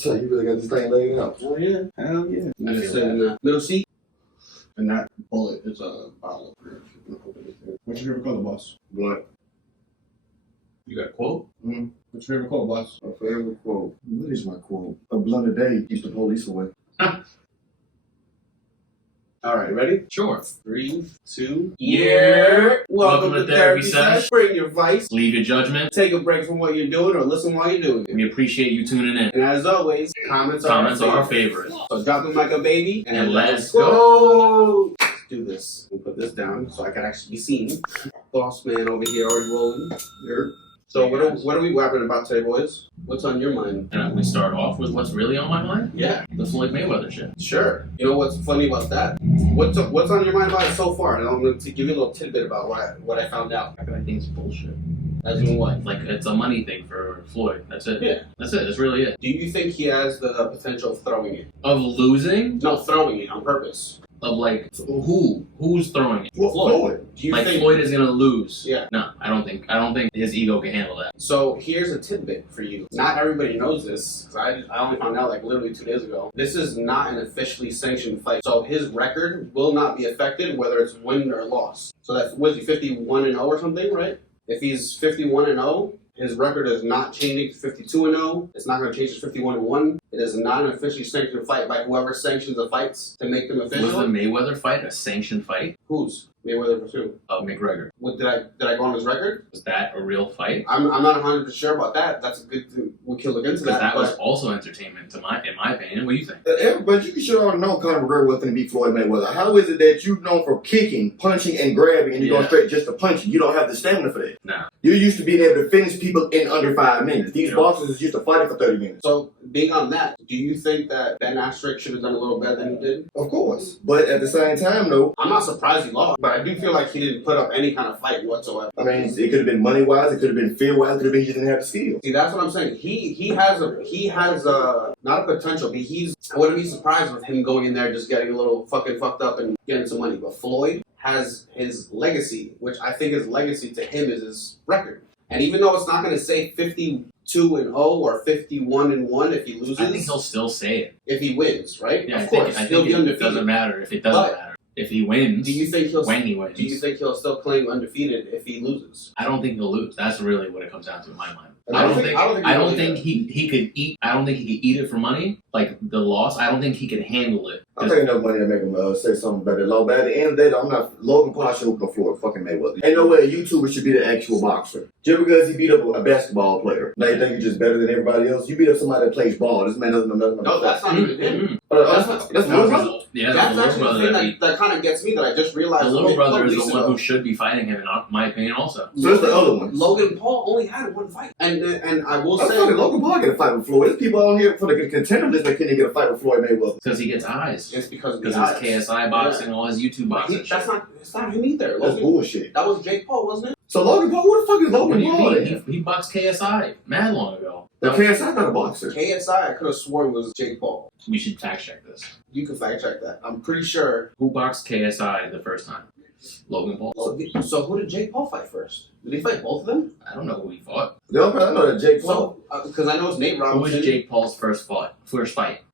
So you really got this thing laid out? Oh yeah, hell yeah. You just sit in the middle seat, and that bullet is a bottle of beer. What's your favorite color, boss? Blunt. You got a quote? Mm-hmm. What's your favorite quote, boss? My favorite quote. What is my quote? A blunt a day keeps the police away. All right, ready? Sure. 3, 2, Yeah. Welcome to Therapy Sesh. Bring your vice. Leave your judgment. Take a break from what you're doing or listen while you're doing it. We appreciate you tuning in. And as always, comments are our favorite. So drop them like a baby And let's go. Let's do this. We'll put this down so I can actually be seen. Boss man over here already rolling. So what are we wapping about today, boys? What's on your mind? And we start off with what's really on my mind? Yeah. The Floyd Mayweather shit. Sure. You know what's funny about that? What's on your mind about it so far? And I'm going to give you a little tidbit about what I found out. I think it's bullshit. As in what? Like, it's a money thing for Floyd. That's it. Yeah. That's it. That's really it. Do you think he has the potential of throwing it? Of losing? No, throwing it on purpose. Of like, who's throwing it? Floyd. Do you like think Floyd is gonna lose? Yeah. No, I don't think his ego can handle that. So here's a tidbit for you. Not everybody knows this, because I only found out like literally 2 days ago. This is not an officially sanctioned fight. So his record will not be affected whether it's win or loss. So that was he 51-0 or something, right? If he's 51-0, his record is not changing to 52-0. It's not going to change to 51-1. It is not an officially sanctioned fight by whoever sanctions the fights to make them official. Was the Mayweather fight a sanctioned fight? Whose? Mayweather versus who? McGregor. What, did I go on his record? Was that a real fight? I'm not 100% sure about that. That's a good thing. We can look into that. That was also entertainment, in my opinion. What do you think? But you should already know Conor McGregor was going to beat Floyd Mayweather. How is it that you're known for kicking, punching, and grabbing, and you're going straight just to punching? You don't have the stamina for that. No. You're used to being able to finish people in under 5 minutes. These boxers is used to fighting for 30 minutes. So, being on that, do you think that Ben Askren should have done a little better than he did? Of course. But at the same time, though, I'm not surprised he lost, but I do feel like he didn't put up any kind of fight whatsoever. I mean, it could have been money-wise, it could have been fear-wise, it could have been he just didn't have the skill. See, that's what I'm saying. He has not a potential, but I wouldn't be surprised with him going in there just getting a little fucking fucked up and getting some money. But Floyd has his legacy, which I think his legacy to him is his record. And even though it's not going to say 52-0 or 51-1 if he loses, I think he'll still say it if he wins, right? Yeah, of course, I he'll think be it undefeated. doesn't matter if it doesn't matter. If he wins, do you think when he wins? Do you think he'll still claim undefeated if he loses? I don't think he'll lose. That's really what it comes down to in my mind. I don't think he could eat. I don't think he could eat it for money. Like the loss, I don't think he could handle it. I'm taking enough money to make him say something better. But at the end of the day, I'm not. Logan Paul should open the floor with fucking Mayweather. Ain't no way a YouTuber should be the actual boxer. Just because he beat up a basketball player, now you think you're just better than everybody else? You beat up somebody that plays ball. This man doesn't know nothing about that. No, that's not even him. That's the little brother. Yeah, that's actually the thing that kind of gets me. That I just realized. The little brother is the one who should be fighting him, in my opinion, also. So it's the other one. Logan Paul only had one fight, and I will say, Logan Paul get a fight with Floyd. There's people on here for the contender list that can't get a fight with Floyd Mayweather because he gets eyes. It's because of his KSI boxing, all his YouTube boxing. That's not him either. That's bullshit. That was Jake Paul, wasn't it? So Logan Paul, what the fuck is Logan Paul? He boxed KSI mad long ago. The KSI not a boxer. KSI, I could have sworn was Jake Paul. We should fact check this. You can fact check that. I'm pretty sure. Who boxed KSI the first time? Logan Paul. So who did Jake Paul fight first? Did he fight both of them? I don't know who he fought. The only person I know that Jake Paul. Because I know it's Nate Robinson. Who was Jake Paul's first fight?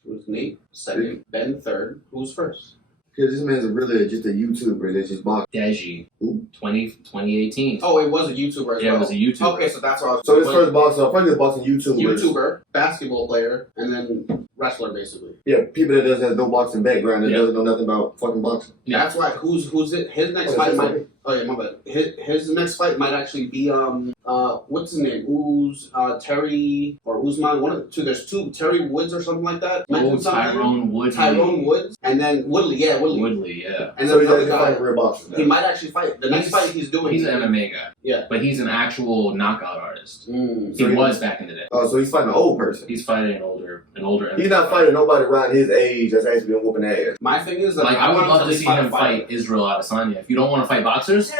It was Nate second, Ben third. Who was first? Because this man's really just a YouTuber that's just boxing. Deji. 2018. Oh, it was a YouTuber as well. Yeah, it was a YouTuber. Okay, so that's what I was. So his first boxer, probably a boxing YouTuber. YouTuber, basketball player, and then wrestler, basically. Yeah, people that doesn't have no boxing background that doesn't know nothing about fucking boxing. Yeah, that's why. Who's it? His next fight might. Oh yeah, my bad. His next fight might actually be what's his name? Terry or Usman. One of the two. There's two. Terry Woods or something like that. Tyrone Woodley. Tyrone Woods, and then Woodley. Yeah, Woodley. Woodley, yeah. And so then he's actually fighting real boxers. He might actually fight. The next fight he's doing. He's an MMA guy. Yeah, but he's an actual knockout artist. Mm. He was back in the day. Oh, so he's fighting an old person. He's fighting an older. He's not fighting nobody around his age that's actually been whooping ass. My thing is that like I would love to see him fight Israel Adesanya. If you don't want to fight boxers,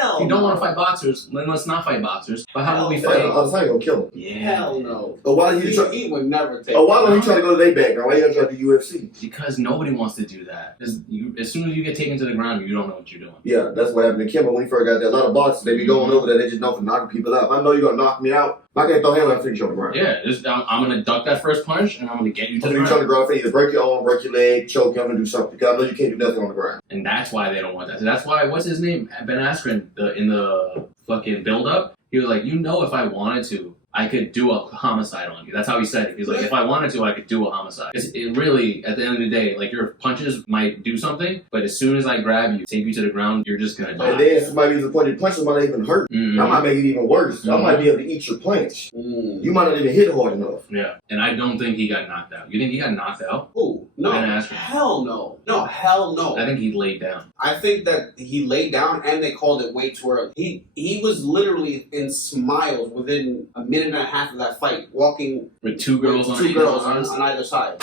then let's not fight boxers. But how about we fight? Adesanya gonna kill him. Yeah. Hell no. But why do he would never take? Why don't he try to go to their background? Why you gotta try to do UFC? Because nobody wants to do that. As soon as you get taken to the ground, you don't know what you're doing. Yeah, that's what happened to Kimbo when he first got there. A lot of boxers, they be going over there, they just know for knocking people out. If I know you're gonna knock me out, I can't throw him like finish on the ground. Yeah, I'm gonna duck that first punch and I'm gonna get you to the You ground. trying to ground, either break your arm, break your leg, choke you, I'm gonna do something. Because I know you can't do nothing on the ground. And that's why they don't want that. So that's why, what's his name? Ben Askren, in the fucking build-up, he was like, you know, if I wanted to, I could do a homicide on you. That's how he said it. He's like, if I wanted to, I could do a homicide. Because it really, at the end of the day, like, your punches might do something, but as soon as I grab you, take you to the ground, you're just gonna die. And then somebody use a punch, your punch might not even hurt. Mm-hmm. That might make it even worse. I might be able to eat your punch. You might not even hit hard enough. Yeah, and I don't think he got knocked out. You think he got knocked out? Oh, no. Ben Askren. Hell no. No, hell no. I think he laid down. I think that he laid down and they called it way too early. He was literally in smiles within a minute and a half of that fight, walking With two girls with on two girls on either side.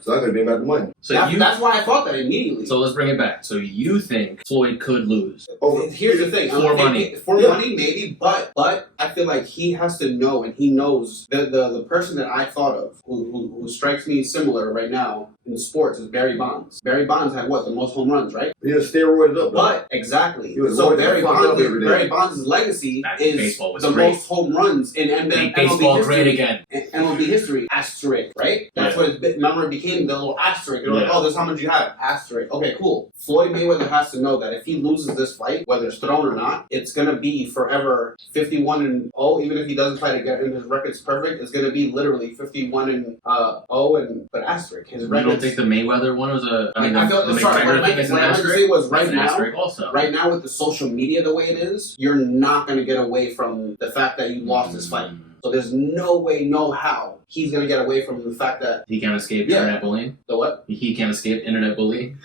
So I could be about the money. So That's why I thought that immediately. So let's bring it back. So you think Floyd could lose? Here's the thing. For money. For money, maybe, but I feel like he has to know, and he knows the person that I thought of who strikes me similar right now in sports is Barry Bonds. Barry Bonds had what, the most home runs, right? He was steroided up. But exactly. He was So Barry Bonds' legacy is baseball was the great. most home runs in MLB Baseball history. great again. MLB history, asterisk, right? That's what it, remember, it became the little asterisk. They're like, oh, this is how much you have, asterisk. Okay, cool. Floyd Mayweather has to know that if he loses this fight, whether it's thrown or not, it's going to be forever 51-0, even if he doesn't fight again and his record's perfect, it's going to be literally 51-0 but asterisk. His record. You don't think the Mayweather one was a? I feel the sorry. What McGregor I thing is an meant to asterisk? say was That's right an now. asterisk also. Right now, with the social media the way it is, you're not going to get away from the fact that you lost this fight. So there's no way, no how he's going to get away from the fact that He can't escape internet bullying. the what? He can't escape internet bullying.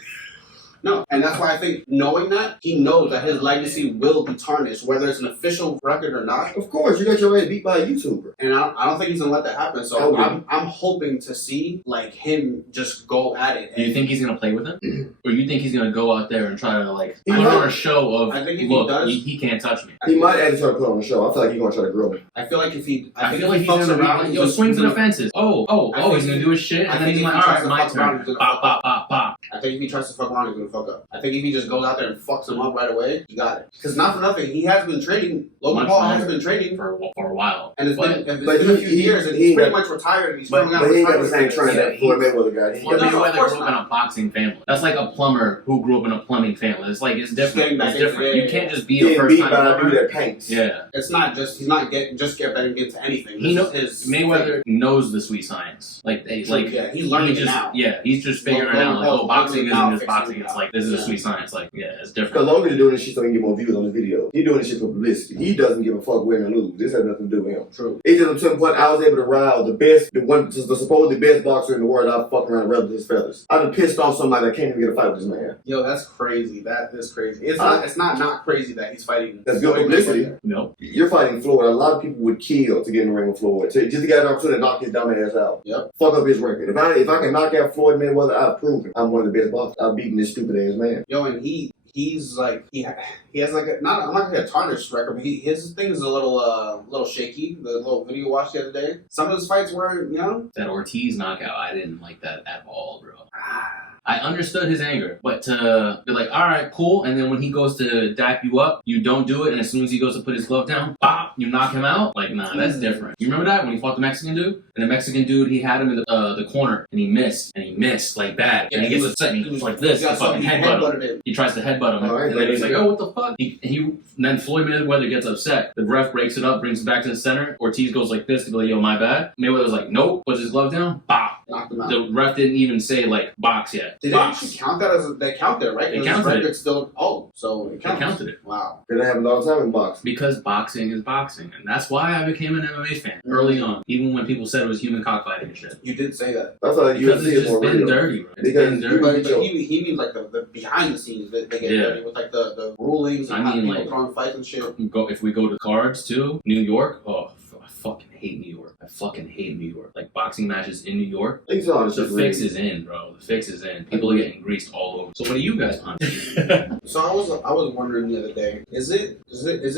No, and that's why I think knowing that, he knows that his legacy will be tarnished, whether it's an official record or not. Of course, you got your ass beat by a YouTuber. And I don't think he's gonna let that happen. So I'm hoping to see like him just go at it. Do you think he's gonna play with him, or you think he's gonna go out there and try to like He put might. on a show of I think if look, he does, he can't touch me. He might actually try to put on the show. I feel like he's gonna try to grill him. I feel like if he, I feel if like he he's fucks gonna around, be like, yo, swings and offenses. Oh, he's gonna do his shit, I and then think he's if like, he all right, tries to my fuck around, turn. he's gonna Pop, pop, pop, pop. I think if he tries to fuck around, he's gonna fuck up. I think if he just goes out there and fucks him up right away, he got it. Because not for nothing, he has been training. Logan Much Paul longer. has been training For a while. and it's But been but a few years, and he's pretty got- much retired. And he's But coming out he ain't got the retirement. same training that Floyd Mayweather got. Floyd No, of Mayweather course grew up in not. a boxing family. That's like a plumber who grew up in a plumbing family. It's like it's different. getting back It's into different. it. You can't just be He a ain't first beat time by a dude plumber. that paints. Yeah. It's not just he's not getting into anything. He This know is his Mayweather knows the sweet science. Like yeah, he's learning he it just, now. Yeah, he's just figuring Logan out like, Paul's oh, boxing learning now, isn't just fixing boxing. it It's now. like this is a Yeah. sweet science. Like it's Because different. Logan's doing this shit so he can get more views on his video. He doing this shit for publicity. He doesn't give a fuck win or lose. This has nothing to do with him. True. It's just to the point I was able to rile the supposedly best boxer in the world. I fucking around and rubbed his feathers. I've been pissed off somebody that can't even get a fight with this man. Yo, that's crazy. That is crazy. It's not crazy that he's fighting. That's good publicity. No. You're fighting Floyd. A lot of people would kill to get in the ring with Floyd. Just to get an opportunity to knock his dumb ass out. Yep. Fuck up his record. If I can knock out Floyd Mayweather, I've proven I'm one of the best boxers. I've beaten this stupid ass man. Yo, and he's like he has like I'm not gonna say a tarnished record, but his thing is a little shaky. The little video watched the other day. Some of his fights were, That Ortiz knockout, I didn't like that at all, bro. I understood his anger, but to be like, all right, cool, and then when he goes to dap you up, you don't do it, and as soon as he goes to put his glove down, bop, you knock him out? Like, nah, that's different. You remember that when he fought the Mexican dude? And the Mexican dude, he had him in the corner, and he missed, like bad. And he gets upset, and he goes like this, to fucking headbutt him. He tries to headbutt him, and then he's like, oh, what the fuck? Then Floyd Mayweather gets upset. The ref breaks it up, brings it back to the center. Ortiz goes like this to be like, yo, my bad. Mayweather's like, nope, puts his glove down, bop. Knocked him out. The ref didn't even say, like, box yet. Did they actually count that as they count it, right? They Because his counted it. record's still so it counts. They counted it. Wow. It happens all the time in boxing. Because boxing is boxing. And that's why I became an MMA fan early on. Even when people said it was human cockfighting and shit. You did say that. That's why Because UFC it's is just more been real. dirty, bro. It's Because been you dirty. might- But he means like the behind the scenes that they get Yeah. dirty with like the rulings and I how mean, people like- throwing fights and shit. If we go to cards too, New York, I fucking hate New York. I I fucking hate New York. Like boxing matches in New York. These are The fix is in, bro. The fix is in. People are getting greased all over. So what are you guys on? So I was wondering the other day, is it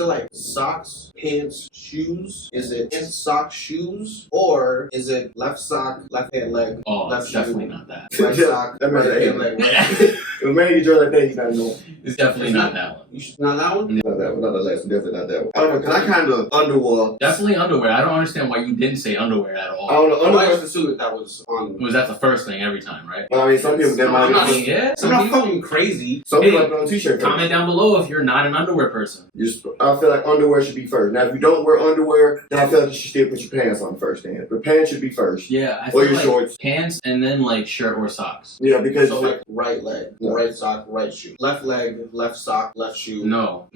like socks, pants, shoes? Is it pants, socks, shoes? Or is it left sock, left hand, leg, Oh, left it's definitely shoe, not that. right sock, That right man, hand, leg, right the man you draw like that, he's not knowing. It's definitely not that one. Not that one? Not that one, not the last one, definitely not that one. I don't know, cause I kind of underwear. Definitely underwear. I don't understand why you didn't say underwear at I all. don't know, I underwear. just assumed that was on. Was that the first thing every time, right? I mean, some people, that No, might I'm not- be. Yeah. I'm Some not people. fucking crazy. Some people Hey, like put on a t-shirt. first. Comment down below if you're not an underwear person. I feel like underwear should be first. Now, if you don't wear underwear, then I feel like you should still put your pants on first. Then, but pants should be first. Yeah, I Or feel your like shorts. pants and then like shirt or socks. Yeah, because So like right leg, Yeah. right sock, right shoe. Left leg, left sock, left shoe. No,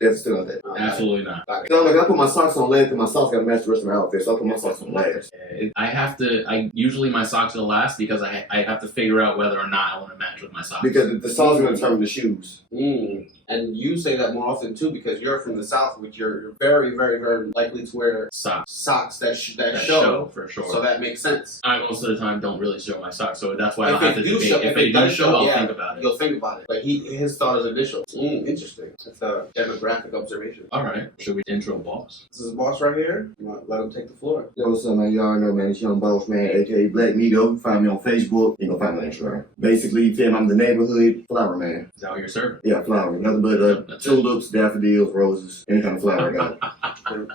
that's still not that. absolutely not. Got it. So like I put my socks on last, and my socks gotta match the rest of my outfit. So I put my socks on last. I have to. I usually my socks are last because I have to figure out whether or not I want to match with my socks. Because the socks are gonna determine the shoes. And you say that more often too because you're from the South, which you're very, very, very likely to wear socks that that show. for sure. So that makes sense. I most of the time don't really show my socks, so that's why If I'll have they to do debate. show- If if they it do does show, show, I'll yeah, think about it. You'll think about it. But his thought is initial. Interesting. It's a demographic observation. All right, should we intro boss? This is the boss right here. You want to let him take the floor. Yo, what's up, man? Y'all know, man. It's Young Boss, man, aka Black Migo. Find me on Facebook. You can find me on Instagram. Basically, you feel me? I'm the neighborhood flower man. Is that what you're serving? Yeah, flower. Nothing but That's tulips, daffodils, roses, any kind of flower I got.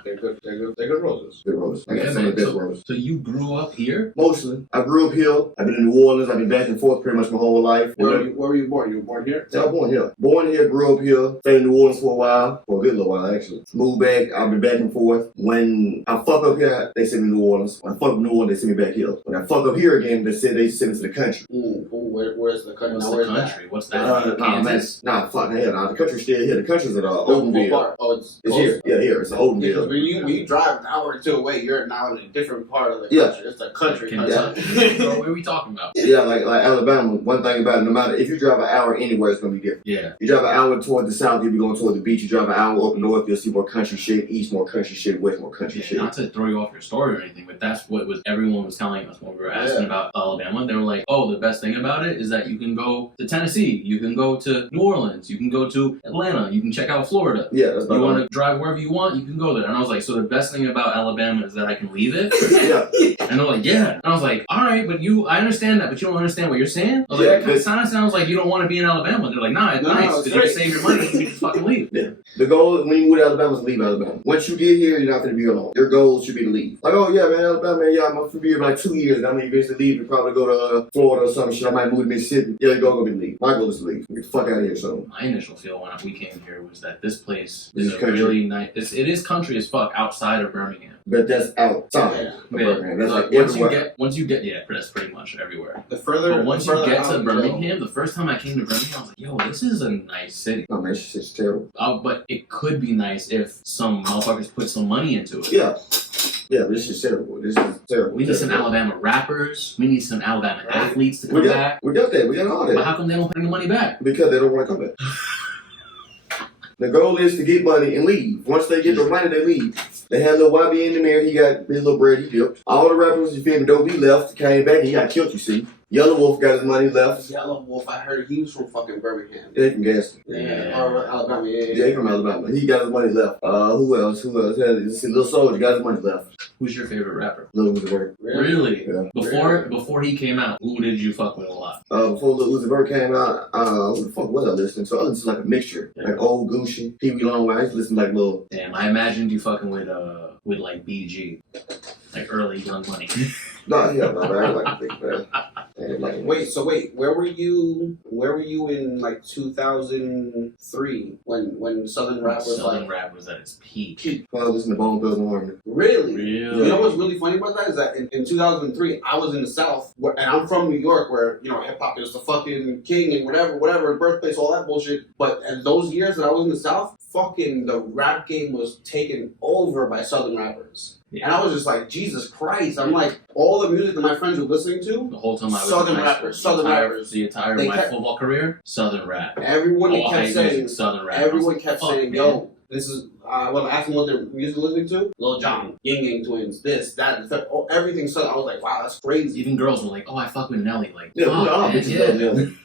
They're good. They're good roses. Good roses. I got Yeah, some man, of the best roses. So you grew up here? Mostly. I grew up here. I've been in New Orleans. I've been back and forth pretty much my whole life. Where were you born? You were born here? Yeah, I was born here. Born here, grew up here, stayed in New Orleans for a while, for a good little while actually. Moved back, I've been back and forth. When I fuck up here, they send me to New Orleans. When I fuck up New Orleans, they send me back here. When I fuck up here again, they send me to the country. Where's the country? What's Now, the where's country? What's that? Nah, man. Kansas? Nah, fuck hell. Nah, the country's still here. The country's at What Odenville. part? Oh, it's It's close. here. Yeah, here. It's Because Odenville. when you drive an hour or two away, you're now in a different part of the Yeah. country. It's the country. Kentucky. So what are we talking about? Yeah, like Alabama. One thing about it, no matter if you drive an hour anywhere, it's gonna be different. Yeah. You drive an hour toward the south, you'll be going toward the beach. You drive an hour up north, you'll see more country shit. East, more country shit. West, more country shit. Not to throw you off your story or anything, but that's what everyone was telling us when we were asking about Alabama. They were like, "Oh, the best thing about it is that you can go to Tennessee, you can go to New Orleans, you can go to Atlanta, you can check out Florida. Yeah, that's You about want to drive wherever you want, you can go there." And I was like, "So the best thing about Alabama is that I can leave it?" Yeah. And they're like, "Yeah." And I was like, "All right, but I understand that, but you don't understand what you're saying." I was Yeah, like, "That kind of sounds like you don't want to be in Alabama." They're like, "Nah, it's No, nice it's because you can great. save your money and you just fucking leave." The goal when you move to Alabama is to leave Alabama. Once you get here, you're not going to be alone. Your goal should be to leave. Like, oh yeah, man, Alabama, man, yeah, I'm going to be here for like 2 years. I mean, eventually leave and probably go to Florida or some shit. I might move to Mississippi. Yeah, your goal going to be to leave. My goal is to leave. Get the fuck out of here soon. My initial feel when we came here was that this place This is is a country. really nice. It is country as fuck outside of Birmingham. But that's outside Yeah. of Birmingham. That's like Once you get, yeah, that's pretty much everywhere. The further, But once the you further get out to you go- Birmingham, the first time I came to Birmingham, I was like, "Yo, this is a nice city." No, man, it's just terrible. But it could be nice if some motherfuckers put some money into it. Yeah. Yeah, but this is terrible. This is terrible. We need some Alabama rappers. We need some Alabama athletes to We come got, back. we got that. We got all But that. how come they don't bring the money back? Because they don't want to come back. The goal is to get money and leave. Once they get the money, they leave. They had little YB in there. He got his little bread. He dipped. All the rappers, you feel me? Dope, he left. Came back and he got killed, you see. Yellow Wolf got his money left. Yellow Wolf, I heard he was from fucking Birmingham. Yeah, he from Gaston. Yeah. Or Alabama, Yeah, he from Alabama. He got his money left. Who else? Little Soldier got his money left. Who's your favorite rapper? Lil Uzi Vert. Really? Yeah. Before he came out, who did you fuck with a lot? Before Lil Uzi Vert came out, who the fuck was I listening to? I listened to like a mixture. Yeah. Like old Gucci, Pee Wee Longway. I used to listen to like little. Damn, I imagined you fucking with like BG, like early Young Money. No, yeah, no, I like big man. Like, Wait, where were you in like 2003 when Southern rap was Southern like rap was at its peak. I was listening to Bone Thugs and Harmony. really? Really? You know what's really funny about that is that in 2003 I was in the South and I'm from New York where hip hop is the fucking king and whatever birthplace, all that bullshit. But in those years that I was in the South, fucking the rap game was taken over by Southern rappers. Yeah. And I was just like, Jesus Christ. I'm like, all the music that my friends were listening to, The whole time I was Southern in high school, rappers, Southern rappers. The entire They my kept- football career, Southern rap. everyone All kept hate saying, music, Southern rap. everyone I was like, kept fuck, saying, man. yo, this is when I asked them what their music listening to, Lil Jon, Ying Yang Twins, this, that, everything. So I was like, wow, that's crazy. Even girls were like, oh, I fuck with Nelly. Like, Yeah, oh, all man, bitches love Nelly.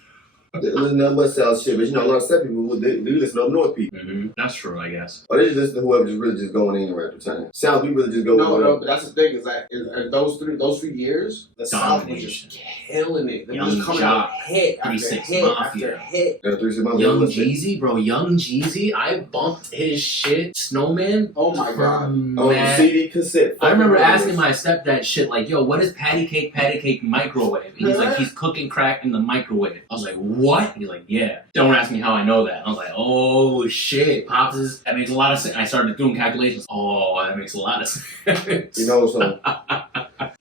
They listen to nothing but South shit, but you know, a lot of South people, they listen to up North people. That's true, I guess. Or they just listen to whoever just really just going in right at the time. South people really just go No, but that's the thing is that in those 3 years, the South was Domination. just killing it. They were Young just coming Jock, out hit after 3-6 hit Mafia. after hit. Yeah, 3 6 months. Young Jeezy, bro. Young Jeezy. I bumped his shit, Snowman. Oh my god. Oh, CD cassette. I remember asking my stepdad shit like, yo, what is patty cake microwave? And he's like, he's cooking crack in the microwave. I was like, what? He's like, yeah. Don't ask me how I know that. I was like, oh shit. Pops is, that makes a lot of sense. I started doing calculations. Oh, that makes a lot of sense. You know, so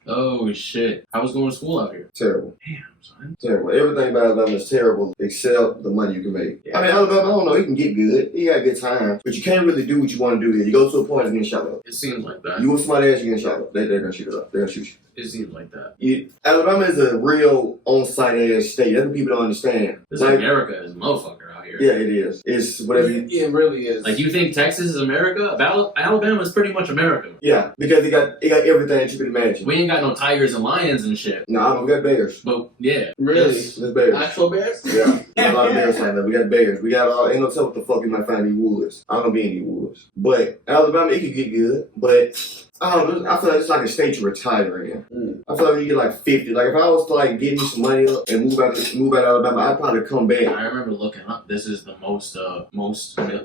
Oh shit. I was going to school out here. terrible. Damn, son. Terrible. Everything about Alabama is terrible except the money you can make. Yeah. I mean, Alabama, I don't know, you can get good. You got a good time. But you can't really do what you want to do here. You go to a party and get shot up. It seems like that. You with somebody else, you get shot up. They're going to shoot it up. They're going to shoot you. It seems like that. Alabama is a real on-site ass state. Other people don't understand. This Like, America is a motherfucker out here. yeah, it is. It's whatever you... It really is. Like, you think Texas is America? Alabama is pretty much America. Yeah, because it got everything that you can imagine. We ain't got no tigers and lions and shit. No, we got bears. But, yeah. Really? Yes. There's bears. Actual bears? Yeah, we got a lot of bears like that. We got bears. We got ain't no tell what the fuck you might find in these woods. I don't be in these woods. But Alabama, it could get good. But I don't know. I feel like it's like a state you retire in. Mm. I feel like when you get like 50, like if I was to like get me some money up and move out of Alabama, I'd probably come back. I remember looking up. This is the most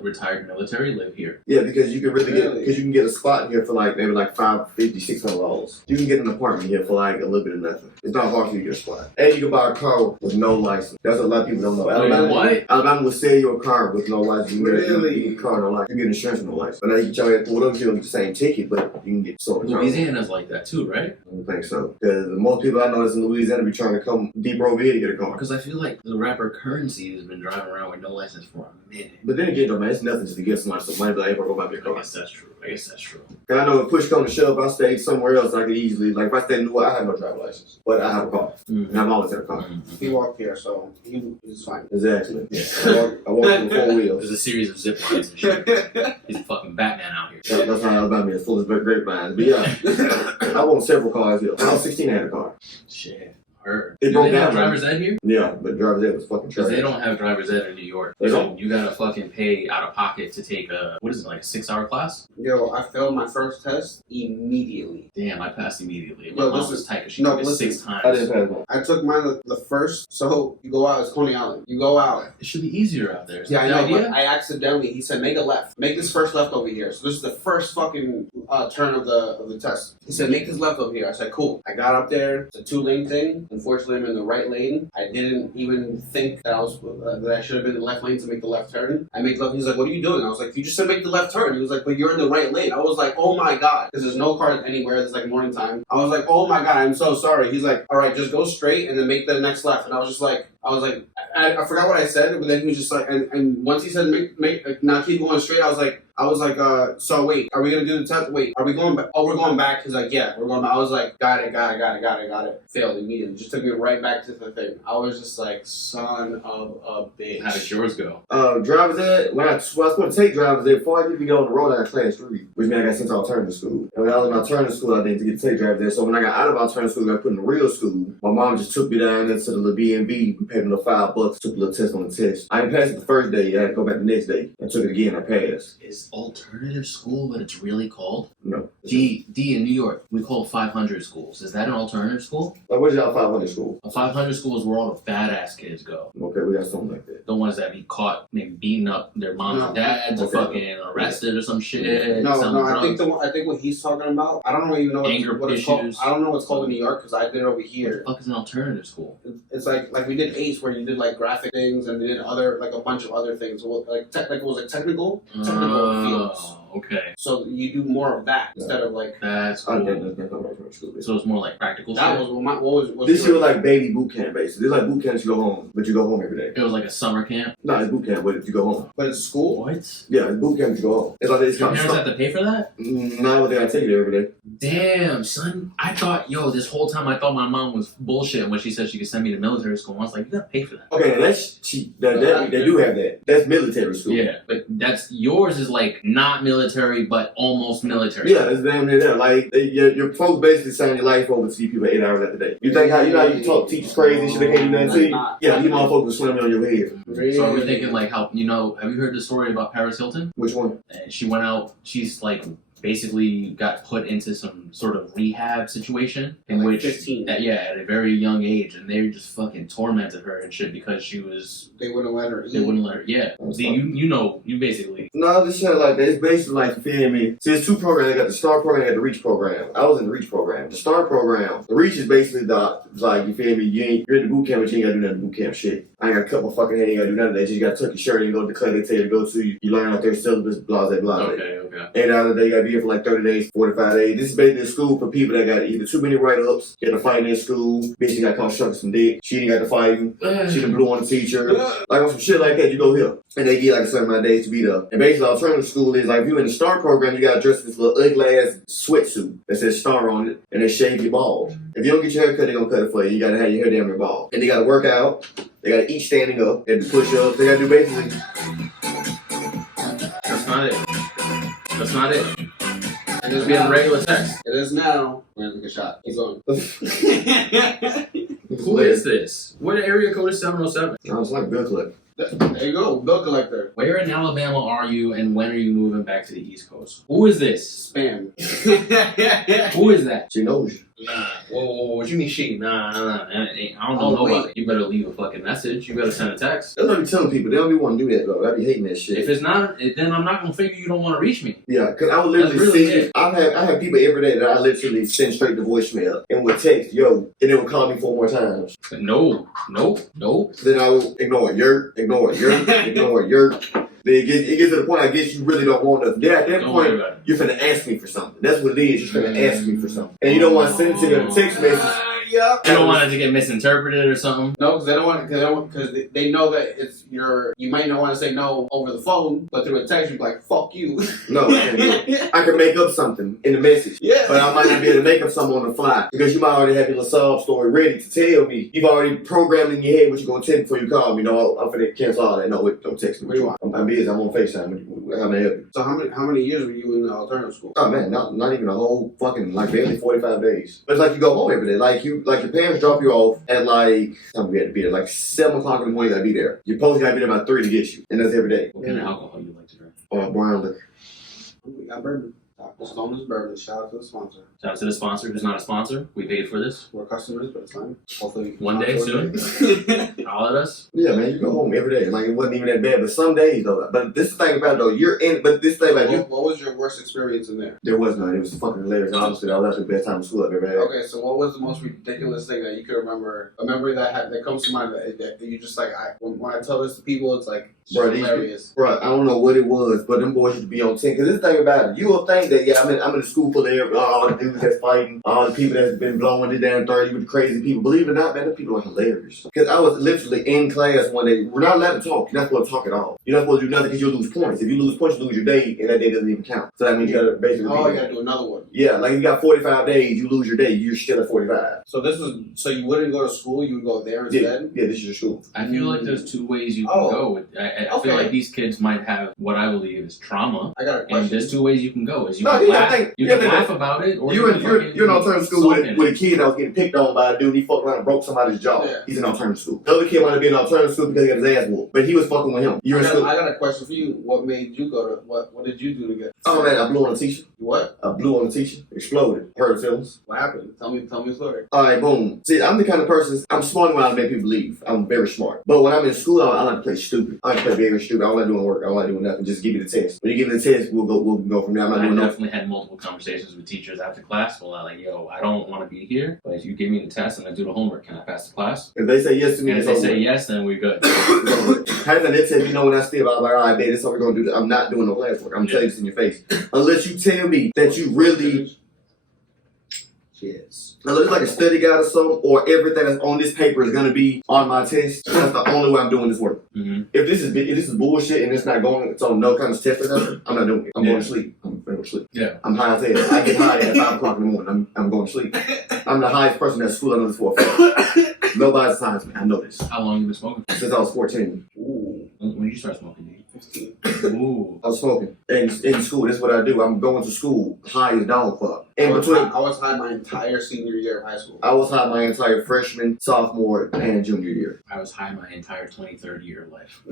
retired military live here. Yeah, because you can really get Really? because you can get a spot here for like maybe like $550, $600. You can get an apartment here for like a little bit of nothing. It's not hard for you to get a spot. And you can buy a car with no license. That's what a lot of people don't know. Alabama, what? Alabama will sell you a car with no license. You can Really? get a car no license. You can get insurance with no license. But now you can tell you whatever you don't get the same ticket, but you can get sold a car. Louisiana's like that too, right? I don't think so. Because most people I know that's in Louisiana be trying to come deeper over here to get a car. Because I feel like the rapper Currency has been driving around with no license for a minute. But then again, though, man, it's nothing just to get somebody some money, but I ain't gonna go buy me a I car. guess that's true. And I know if push come to shove, if I stayed somewhere else, I could easily, like if I stayed in New York, I have no driver's license. But I have a car. And I'm always in a car. He walked here, so he's fine. Exactly. Yeah. I walk with 4 wheels. There's a series of zip lines and shit. He's a fucking Batman out here. That's how Alabama is, full of grapevines. But yeah, I want several cars here. When I was 16, I had a car. Shit. Heard. It Do broke they have down, driver's ed here? Yeah, but driver's ed was fucking trash. Because they don't have driver's ed in New York. They So don't? you gotta fucking pay out of pocket to take a, what is it, like a 6-hour class? Yo, I failed my first test immediately. Damn, I passed immediately. My No, mom this was is- tight 'cause she no, took it listen, 6 times. I didn't pass one. I took mine the first, so you go out, it's Coney Island. You go out. It should be easier out there. Is Yeah, I that know, the but idea? I accidentally, he said, make a left. Make this first left over here. So this is the first fucking turn of the test. He said, make this left over here. I said, cool. I got up there. It's a 2-lane thing. Unfortunately, I'm in the right lane. I didn't even think that I should have been in the left lane to make the left turn. I make left. He's like, what are you doing? I was like, you just said make the left turn. He was like, but you're in the right lane. I was like, oh my god. Because there's no cars anywhere. It's like morning time. I was like, oh my god, I'm so sorry. He's like, all right, just go straight and then make the next left. And I was like, I forgot what I said, but then he was just like, and once he said make now keep going straight, I was like, so wait, are we gonna do the test? Wait, are we going back? Oh, we're going back. He's like, yeah, we're going back. I was like, got it. Failed immediately. Just took me right back to the thing. I was just like, son of a bitch. How did yours go? Driver's ed, when I was supposed to take driver's ed, before I even get on the road, I got class 3, which meant I got sent to alternative school. And when I was in alternative school, I didn't get to take driver's ed. So when I got out of alternative school, I got put in the real school. My mom just took me down into the little B&B, paid me the $5, took a little test on the test. I didn't pass it the first day, I had to go back the next day. I took it again, I passed. Is alternative school what it's really called? No. D in New York, we call 500 schools. Is that an alternative school? Like, where's y'all 500 school? A 500 school is where all the badass kids go. Okay, we got something like that. The ones that be caught maybe beating up their moms No. and dads or Okay. fucking arrested or some shit. No, selling I think drugs. I think what he's talking about. I don't even know Anger what it's called. issues. I don't know what's called in New York because I did it over What here. the fuck is an alternative school? It's like we did ACE where you did like graphic things and we did other like a bunch of other things. Well, like it was like technical fields. Okay. So you do more of that instead of like. That's I cool. didn't know alternative school. So it's more like practical That shit. was what was This shit was like baby boot camp basically. This is like boot camp you go home, but you go home every day. It was like a summer camp. No, it's boot camp, but if you go home. But it's school? What? Yeah, it's boot camp if you go home. It's like it's Your kind of parents have to pay for that? No, they gotta take it every day. Damn, son. I thought, this whole time I thought my mom was bullshit when she said she could send me to military school. I was like, you gotta pay for that. Okay, that's cheap. They do have that. That's military school. Yeah, but that's yours is like not military, but almost military. Yeah, it's damn near there. Like you're folks basically signing your life over to see people 8 hours after day. You think how you talk teachers crazy shit, they can't do nothing to you? Yeah, you motherfuckers slamming on your head. So we're thinking like how have you heard the story about Paris Hilton? Which one? And she went out. She's like basically got put into some sort of rehab situation in like which 15. at a very young age, and they just fucking tormented her and shit because she was. They wouldn't let her eat. They wouldn't let her. Yeah. See, you basically. No, this shit like that. It's basically like, you feel me? See, there's two programs. They got the STAR program, they got the REACH program. I was in the REACH program. The STAR program, the REACH is basically you feel me? You're in the boot camp, but you ain't gotta do none of the boot camp shit. I ain't got to cut my fucking head, you ain't gotta do none of that. You gotta tuck your shirt and go to the class they tell you to go to. You learn out there syllabus, blah, blah, blah. Okay. 8 hours a day, you gotta be here for like 30 days, 45 days. This is basically a school for people that got either too many write-ups, get to fight in school, bitch, you got caught sucking some dick, she didn't got to fighting, she done blew on the teacher. Like on some shit like that, you go here. And they get like a certain amount of days to be there. And basically, alternative school is like if you're in the STAR program, you gotta dress this little ugly ass sweatsuit that says STAR on it, and they shave your balls. If you don't get your hair cut, they're gonna cut it for you. You gotta have your hair down your ball. And they gotta work out, they gotta eat standing up, they have to push up, they gotta do basically. That's not it. That's not it. And just being regular text. It is now. We're gonna take a shot. He's on. Who is this? What area code is 707? I was like Bill Clip. There you go, bill collector. Where in Alabama are you, and when are you moving back to the East Coast? Who is this? Spam. Who is that? She knows you. Nah. Whoa, what you mean she? Nah. I don't know nobody. You better leave a fucking message. You better send a text. That's what I be telling people. They don't be want to do that, though. I be hating that shit. If it's not, then I'm not gonna figure you don't want to reach me. Yeah, because I would literally That's really send. I have people every day that I literally send straight to voicemail and would text, yo, and they would call me 4 more times. No. Then I would ignore it, ignore it. Then it gets to the point I guess you really don't want to. Yeah, at that Don't point, worry about it. you're finna ask me for something. That's what it is. You're finna ask me for something. And you don't want to send it to them a text message. Yeah. You don't want it to get misinterpreted or something. No, because they don't want because they know that it's you might not want to say no over the phone, but through a text you're like, fuck you. No, I can make up something in the message. Yeah. But I might not be able to make up something on the fly because you might already have your little sob story ready to tell me. You've already programmed in your head what you're gonna tell me before you call me. No, I'm finna cancel all that. No, wait, don't text me. What do you want? I'm busy. I'm on FaceTime. How may I help you? So how many years were you in the alternative school? Oh man, not even a whole fucking like barely 45 days. But it's like you go home every day. Like your parents drop you off at like time we had to be there like 7 o'clock in the morning. You gotta be there. Your post gotta be there by 3 to get you, and that's every day. What kind of alcohol you like to drink? Or brown liquor. We got bourbon. Dr. Stone is bourbon. Shout out to the sponsor. Shout out to the sponsor who's not a sponsor. We paid for this. We're customers, but it's fine. Hopefully One day soon. All of us. Yeah, man, you go home every day. Like it wasn't even that bad, but some days though. But this is the thing about it, though. You're in. But this thing about you. What was your worst experience in there? There was none. It was fucking hilarious. Honestly, that was actually the best time of school I've ever had. Okay, so what was the most ridiculous thing that you could remember? A memory that comes to mind that you just like. When I tell this to people, it's like Bro, hilarious. Bro, I don't know what it was, but them boys used to be on 10. Because this thing about it, you will think that, yeah, I'm in a school full of all the dudes that's fighting, all the people that's been blowing it down 30 with the crazy people. Believe it or not, man, the people are hilarious. Because I was literally in class one day. We're not allowed to talk. You're not supposed to talk at all. You're not supposed to do nothing because you'll lose points. If you lose points, you lose your day, and that day doesn't even count. So that means you got to basically. Oh, you got to do another one. Yeah, like you got 45 days, you lose your day, you're still at 45. So you wouldn't go to school, you would go there instead? Yeah, this is your school. I feel like there's 2 ways you can go. I feel like these kids might have what I believe is trauma. I got a question. And there's 2 ways you can go. Is you No, can yeah, laugh, I think- you yeah, can but- laugh about it, or You're in alternative school with a kid that was getting picked on by a dude. He fucked around and broke somebody's jaw. Yeah. He's in alternative school. The other kid wanted to be in alternative school because he got his ass whooped, but he was fucking with him. You're in school. I got a question for you. What made you go to what did you do to get? Oh man, I blew on a teacher. What? I blew on a teacher. Exploded. Hurt feelings. What happened? Tell me the story. All right, boom. See, I'm the kind of person. I'm smart when I make people leave. I'm very smart. But when I'm in school, I like to play stupid. I like to play very stupid. I don't like doing work. I don't like doing nothing. Just give me the test. When you give me the test, we'll go from there. I'm not I doing nothing. definitely had multiple conversations with teachers after class. Well, I'm like, yo, I don't want to be here, but if you give me the test and I do the homework, can I pass the class? If they say yes to me, And if it's they over. say yes, then we're good. How did they tell me no when I still? I'm like, all right, babe, this is what we're gonna do. I'm not doing no class work. I'm telling you this in your face. Unless you tell me that you really Yes. Now, it's like a study guide or something, or everything that's on this paper is gonna be on my test. That's the only way I'm doing this work. Mm-hmm. If this is bullshit and it's not going, it's on no kind of test or nothing, I'm not doing it. I'm going to sleep. I'm going to sleep. Yeah. I'm high as hell. I get high at 5 o'clock in the morning. I'm going to sleep. I'm the highest person at school I know this for a fact. Nobody's science me. I know this. How long you been smoking? Since I was 14. Ooh. When did you start smoking, dude? 15. Ooh. I was smoking. In school, that's what I do. I'm going to school high as dog fuck. In between, I was high my entire senior year of high school. I was high my entire freshman, sophomore, and junior year. I was high my entire 23rd year of life.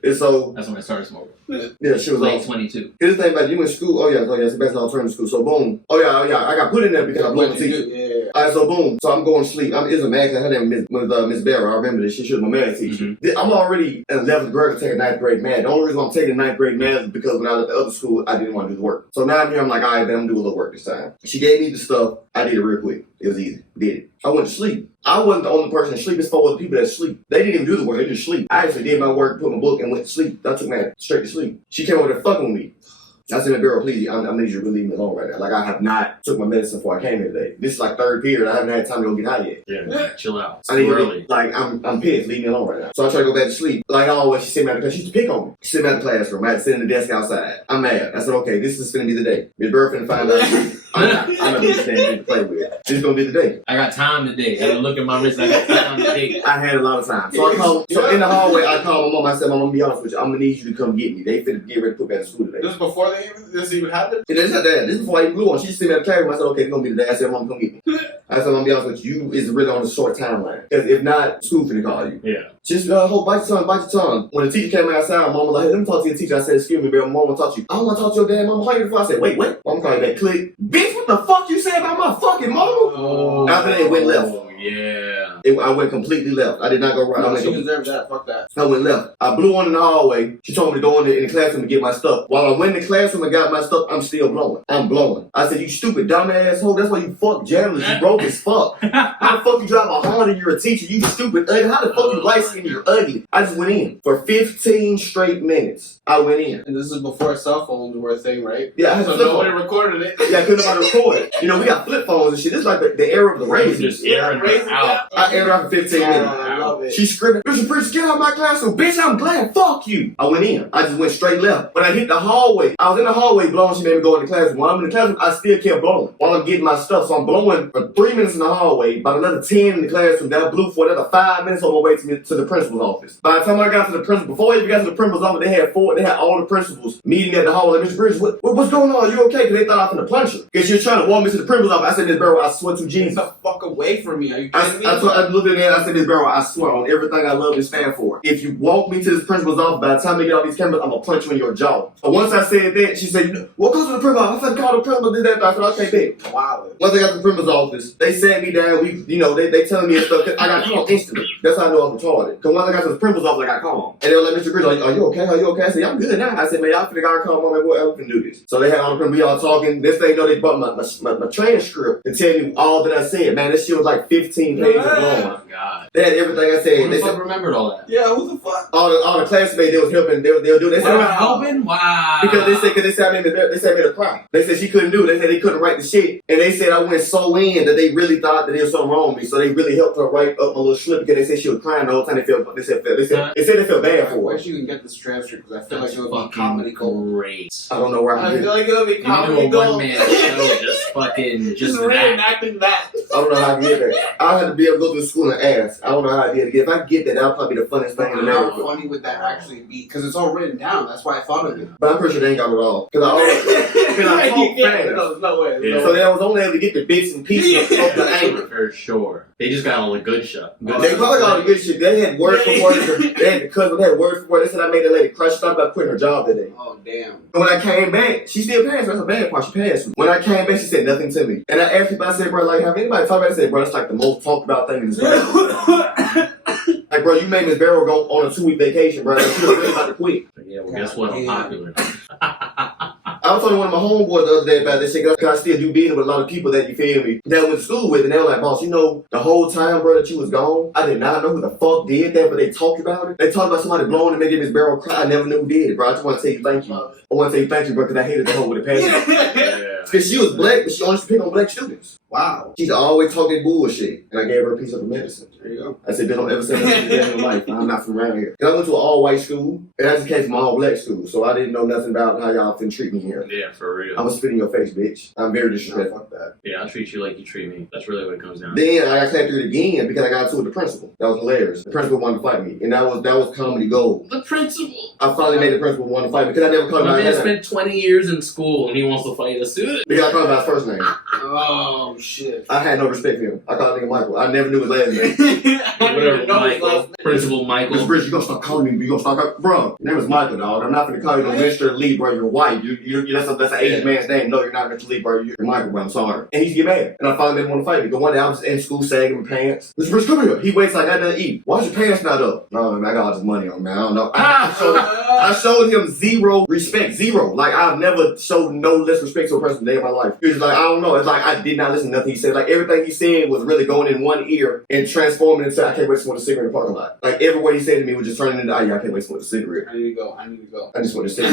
And so, That's when I started smoking. yeah, she was Late like, 22. here's the thing about you in school. Oh yeah, it's the best alternative school. So boom. Oh yeah, I got put in there because I blew the teacher. Yeah. Alright, so boom. So I'm going to sleep. It's a math class. Her name was Miss Barrow. I remember this. She was my math teacher. I'm already in 11th grade taking 9th grade math. The only reason I'm taking 9th grade math is because when I was at the other school, I didn't want to do the work. So now I'm here. I'm like, all right, then I'm gonna do a little work this time. She gave me the stuff. I did it real quick. It was easy. Did it. I went to sleep. I wasn't the only person to sleep. It's 4 other people that sleep. They didn't even do the work. They just sleep. I actually did my work, put my book, and went to sleep. I took my straight to sleep. She came over there fucking with me. I said, Barrow, please, I need you to leave me alone right now. Like, I have not took my medicine before I came here today. This is like 3rd period. I haven't had time to go get high yet. Yeah, chill out. It's I need too to early. like, I'm pissed. Leave me alone right now. So I try to go back to sleep. Like always, she sent me out of the class. She used to pick on me. She sent me out of the classroom. I had to sit in the desk outside. I'm mad. I said, okay, this is going to be the day. Miss Barrow finna find out. I'm not understanding to play with. This is going to be the day. I got time today. I look at my wrist. I got time today. I had a lot of time. So I called. So in the hallway, I called my mom. I said, Mom, I'm gonna be honest with you. I'm gonna need you to come get me. They finna get ready to put me back to school today. This is before this even happened? And this is that. This is before I even blew on. She sent me out the classroom. I said, okay, it's gonna be today. I said, Mom, come get me. I said, I'm gonna be honest with you. It's really on a short timeline. Because if not, school finna call you. Yeah. Just bite your tongue. When the teacher came outside, Mom was like, hey, let me talk to your teacher. I said, excuse me, Bill, Mom wanna talk to you. I don't wanna talk to your dad, Mom. How you? I said, wait. Mom called me back. Click. Bitch, what the fuck you said about my fucking mama? Oh. After that, it went left. Yeah. I went completely left. I did not go right. I No, went she deserves that. Fuck that. I went left. I blew on in the hallway. She told me to go in the classroom to get my stuff. While I went in the classroom and got my stuff, I'm still blowing. I'm blowing. I said, you stupid dumb asshole. That's why you fuck journalists. You broke as fuck. How the fuck you drive a Honda? You're a teacher. You stupid ugly. How the fuck you light skinned? You're ugly. I just went in. For 15 straight minutes, I went in. And this is before cell phones were a thing, right? Yeah, I had So a flip nobody phone. recorded it. Yeah, couldn't nobody record it. You know, we got flip phones and shit. This is like the era of the razors. Just airing her out. I aired out for 15 minutes. I love it. She screaming, Mr. Prince, get out of my classroom. Bitch, I'm glad. Fuck you. I went in. I just went straight left. When I hit the hallway, I was in the hallway blowing. She made me go in the classroom. While I'm in the classroom, I still kept blowing while I'm getting my stuff. So I'm blowing for 3 minutes in the hallway, about another 10 in the classroom. Then I blew for another 5 minutes on my way to the principal's office. By the time I got to the principal, before I even got to the principal's office, they had all the principals meeting me at the hallway. Like, Mr. Bridges, what's going on? Are you okay? Because they thought I was going to punch her. Because she was trying to walk me to the principal's office. I said, Miss Barrow, I swear to Get Jesus. the fuck away from me. Are you kidding me? I looked at there and I said, Miss Barrow, I swear on everything I love and stand for. If you walk me to this principal's office, by the time they get all these cameras, I'm going to punch you in your jaw. But once I said that, she said, well, go to the principal's office. I said, call the principal, did that. I said, okay, bet. Wow. Once I got to the principal's office, they sat me down. They telling me and stuff. I got calm instantly. That's how I know I was retarded. Because once I got to the principal's office, I got calm. And they were like, Mr. Bridges, are you okay? Are you okay? I said, yeah, I'm good now. I said, man, y'all finna got calm. I'm like, whatever, can do this. So they had all the principals, we all talking. This thing, they brought my transcript to tell me all that I said. Man, this shit was like 15 pages Oh long. my god. They had everything I said. Who They the fuck said remembered all that? Yeah, who the fuck? all the classmates they was helping. They'll do. They They said were helping? Wow. because they said I made me to cry. They said she couldn't do it. They said they couldn't write the shit, and they said I went so in that they really thought that there was something wrong with me. So they really helped her write up my little slip because they said she was crying the whole time. They said they felt bad I for her. wish you can get this transcript because I feel That's like it would be fucking comedy gold. great. I don't know where I I'm feel like it would be You comedy do a gold. one-man show, just fucking, just that. reenacting that. I don't know how I get that. I had to be able to go to school and ask. I don't know how I did it. If I get that, that'll probably be the funniest thing in How America. funny would that actually be? Because it's all written down. That's why I thought of it. But I'm pretty sure they ain't got it all. Because I talk fast. No way. Yeah. So they was only able to get the bits and pieces of the anger. For sure. They just got all the good stuff. They probably got all the good shit. They had word for word. They had the cousin. They had word for word. They said I made that lady crush. She thought about quitting her job that day. Oh, damn. And when I came back, she still passed me. That's a bad part. She passed me. When I came back, she said nothing to me. And I asked people, I said, bro, like, have anybody talked about it? I said, bro, that's like the most talked about thing in this world. Like, bro, you made Miss Barrow go on a 2-week vacation, bro. Like, she was really about to quit. Yeah, well, guess what? I'm popular. I was talking to one of my homeboys the other day about this shit, because I still do business with a lot of people that, you feel me, that I went to school with, and they were like, boss, you know, the whole time, bro, that you was gone, I did not know who the fuck did that, but they talked about it. They talked about somebody blowing and making Miss Barrow cry. I never knew who did it, bro. I just want to tell you thank you. I want to say thank you, bro, because I hated the whole with a passion. Yeah. Because she was black, but she only picked on black students. Wow. She's always talking bullshit. And I gave her a piece of her medicine. There you go. I said, don't ever say nothing again in your life. I'm not from around here. And I went to an all-white school, and I just came from an all-black school, so I didn't know nothing about how y'all finna treat me here. Yeah, for real. I'm gonna spit in your face, bitch. I'm very No, disrespectful. fuck that. Yeah, I'll treat you like you treat me. That's really what it comes down to. Then I got clapped through it again because I got into it with the principal. That was hilarious. The principal wanted to fight me, and that was comedy gold. The principal. I finally made the principal want to fight me because I never called him My by man his name. spent 20 years in school and he wants to fight a student. Because I called him by his first name. Oh, shit. I had no respect for him. I called him Michael. I never knew his last name. Whatever, Michael. Principal Mr. Michael. Bridge, you gonna start calling me? You gonna start, bro? Your name is Michael, dog. I'm not gonna call you no Mr. Lee, bro. You're white. That's an Asian man's name. No, you're not Mr. Lee, bro. You're Michael, bro. I'm sorry. And he's get mad. And I finally didn't want to fight me. But one day I was in school sagging my pants. Mr. Bridge, come here. He waits like I done eat. Why's your pants not up? No, man, I got all this money on, man. I don't know. I showed him zero respect. Zero. Like, I've never showed no less respect to a person a day in my life. He was like, I don't know. It's like I did not listen to nothing he said. Like, everything he said was really going in one ear and transforming into, I can't wait to smoke a cigarette in the parking lot. Like, every word he said to me was just turning into, oh, yeah, I can't wait to smoke a cigarette. I need to go. I just want to say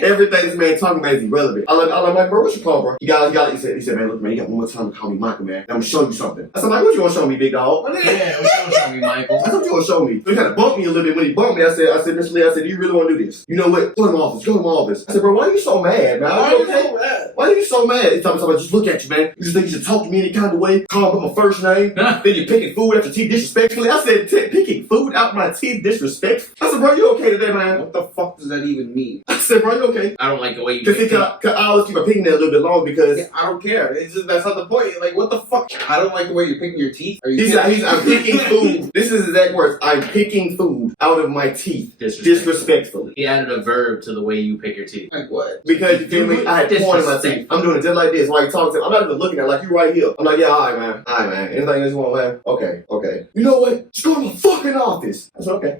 everything this man talking about is irrelevant. I'm like, bro, what's your call, bro? He said, man, look, man, you got one more time to call me Michael, man. I'm gonna show you something. I said, like, what you want to show me, big dog? Yeah, what you show me, Michael? I thought you want to show me. So he kind of bumped me a little bit. When he bumped me, I said, Mr. Lee, do you really want to do this? You know what? Go to my office. I said, bro, why are you so mad, man? Why are you so mad? Why are you so mad? He's talking about, just look at you, man. You just think you should talk to me any kind of way? Call me by my first name? Then you're picking food out your teeth disrespectfully? I said, picking food out my teeth disrespectfully? I said, bro, you okay today, man? What the fuck does that even mean? I said, bro, you okay? I don't like the way you Because I always keep my picking there a little bit long because Yeah, I don't care. It's just that's not the point. Like, what the fuck? I don't like the way you're picking your teeth. Are you I'm picking food. This is his exact words. I'm picking food out of my teeth disrespectfully. He added a verb to the way you pick your teeth. like what? Because you feel me? I had corn in my teeth. I'm doing it just like this. While you talking to him, I'm not even looking at it like you right here. I'm like, yeah, all right, man. Anything else you want, man? Okay. You know what? Just go to my fucking office. I said, okay.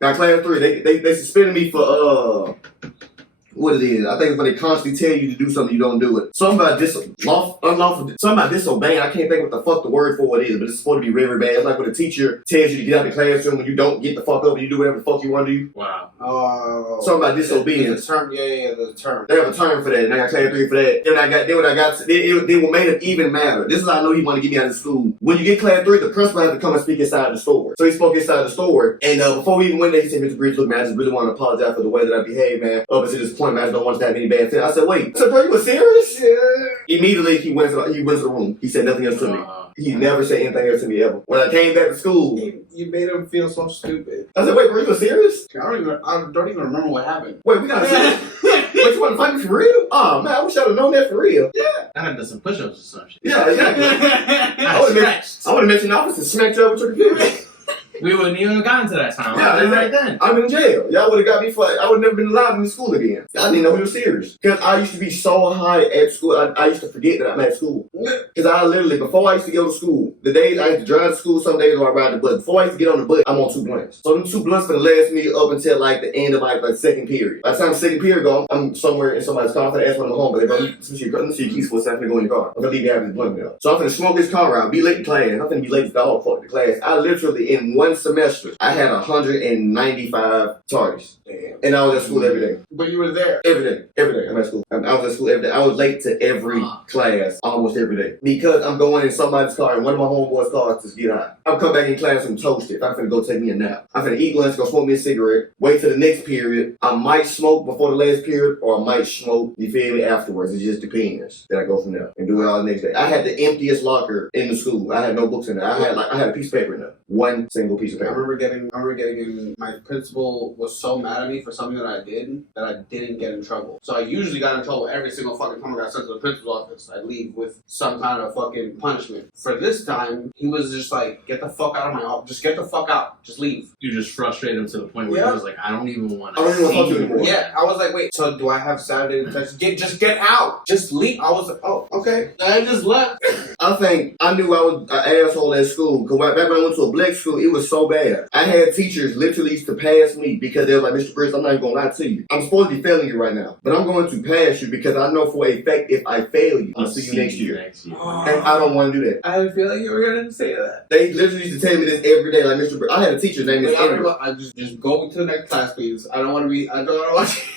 Got class 3. They suspended me for what it is. I think it's when they constantly tell you to do something, you don't do it. Something about unlawful, something about disobeying. I can't think what the fuck the word for it is, but it's supposed to be very, very bad. It's like when a teacher tells you to get out of the classroom and you don't get the fuck up and you do whatever the fuck you want to do. Wow. Oh. Something about disobedience. The term, yeah, the term. They have a term for that, and I got class 3 for that. Then what made it even matter. This is how I know he wanted to get me out of school. When you get class 3, the principal has to come and speak inside the store. So he spoke inside the store, and before we even went there, he said, Mr. Bridge, look, man, I just really want to apologize for the way that I behaved, man. Up until this point, man, I just don't want to have any bad feelings. I said, wait. I said, bro, you were serious? Yeah. Immediately, he went to the room. He said nothing else to me. He never said anything else to me ever. When I came back to school, You made him feel so stupid. I said, wait, bro, you were serious? I don't even remember what happened. Wait, we gotta see. Wait, you want to fight me for real? Oh, man, I wish I'd have known that for real. I had done some push-ups or some shit. Yeah, exactly. I would have mentioned the office and smacked you up with your computer. We wouldn't even have gotten to that time. Yeah, Right then. I'm in jail. Y'all would have got me for. I would have never been allowed in the school again. I didn't know he was serious. Because I used to be so high at school, I used to forget that I'm at school. Because I literally, before I used to go to school, the days I used to drive to school, some days I ride the bus. Before I used to get on the bus, I'm on 2 blunts. So them 2 blunts for the last me up until like the end of like second period. By the time second period go, I'm somewhere in somebody's car. I'm going to ask when I'm home, but let me see your keys for a second to go in the car. I'm going to leave you having this blunt now. So I'm going to smoke this car out, be late to class. I'm going to be late to dog fuck to class. I literally, in one semester, I had 195 tardies. Damn. And I was at school every day. But you were there. Every day. I'm at school. I was at school every day. I was late to every class almost every day. Because I'm going in somebody's car and one of my homeboys' cars to get out. I'm coming back in class and toasted. I'm finna go take me a nap. I'm finna eat lunch, go smoke me a cigarette, wait till the next period. I might smoke before the last period or I might smoke, you feel me, afterwards. It just depends. Then I go from there and do it all the next day. I had the emptiest locker in the school. I had no books in there. I had a piece of paper in there. One single piece of I paper. remember getting in, my principal was so mad at me for something that I did that I didn't get in trouble. So I usually got in trouble every single fucking time I got sent to the principal's office. I'd leave with some kind of fucking punishment. For this time, he was just like, get the fuck out of my office. Just get the fuck out. Just leave. You just frustrated him to the point where Yeah. he was like, I don't even want I don't even to wanna talk to see you you. anymore. Yeah, I was like, wait, so do I have Saturday to text? Just get out. Just leave. I was like, oh, okay. I just left. I think I knew I was an asshole at school because back when I went to a black school, it was so bad. I had teachers literally used to pass me because they were like, Mr. Bridge, I'm not even gonna lie to you. I'm supposed to be failing you right now, but I'm going to pass you because I know for a fact if I fail you, I'll see you next year. And I don't want to do that. I feel like you were gonna say that. They literally used to tell me this every day, like Mr. I had a teacher named Miss Amber. I just go to the next class, please. I don't want to be. I don't want to watch.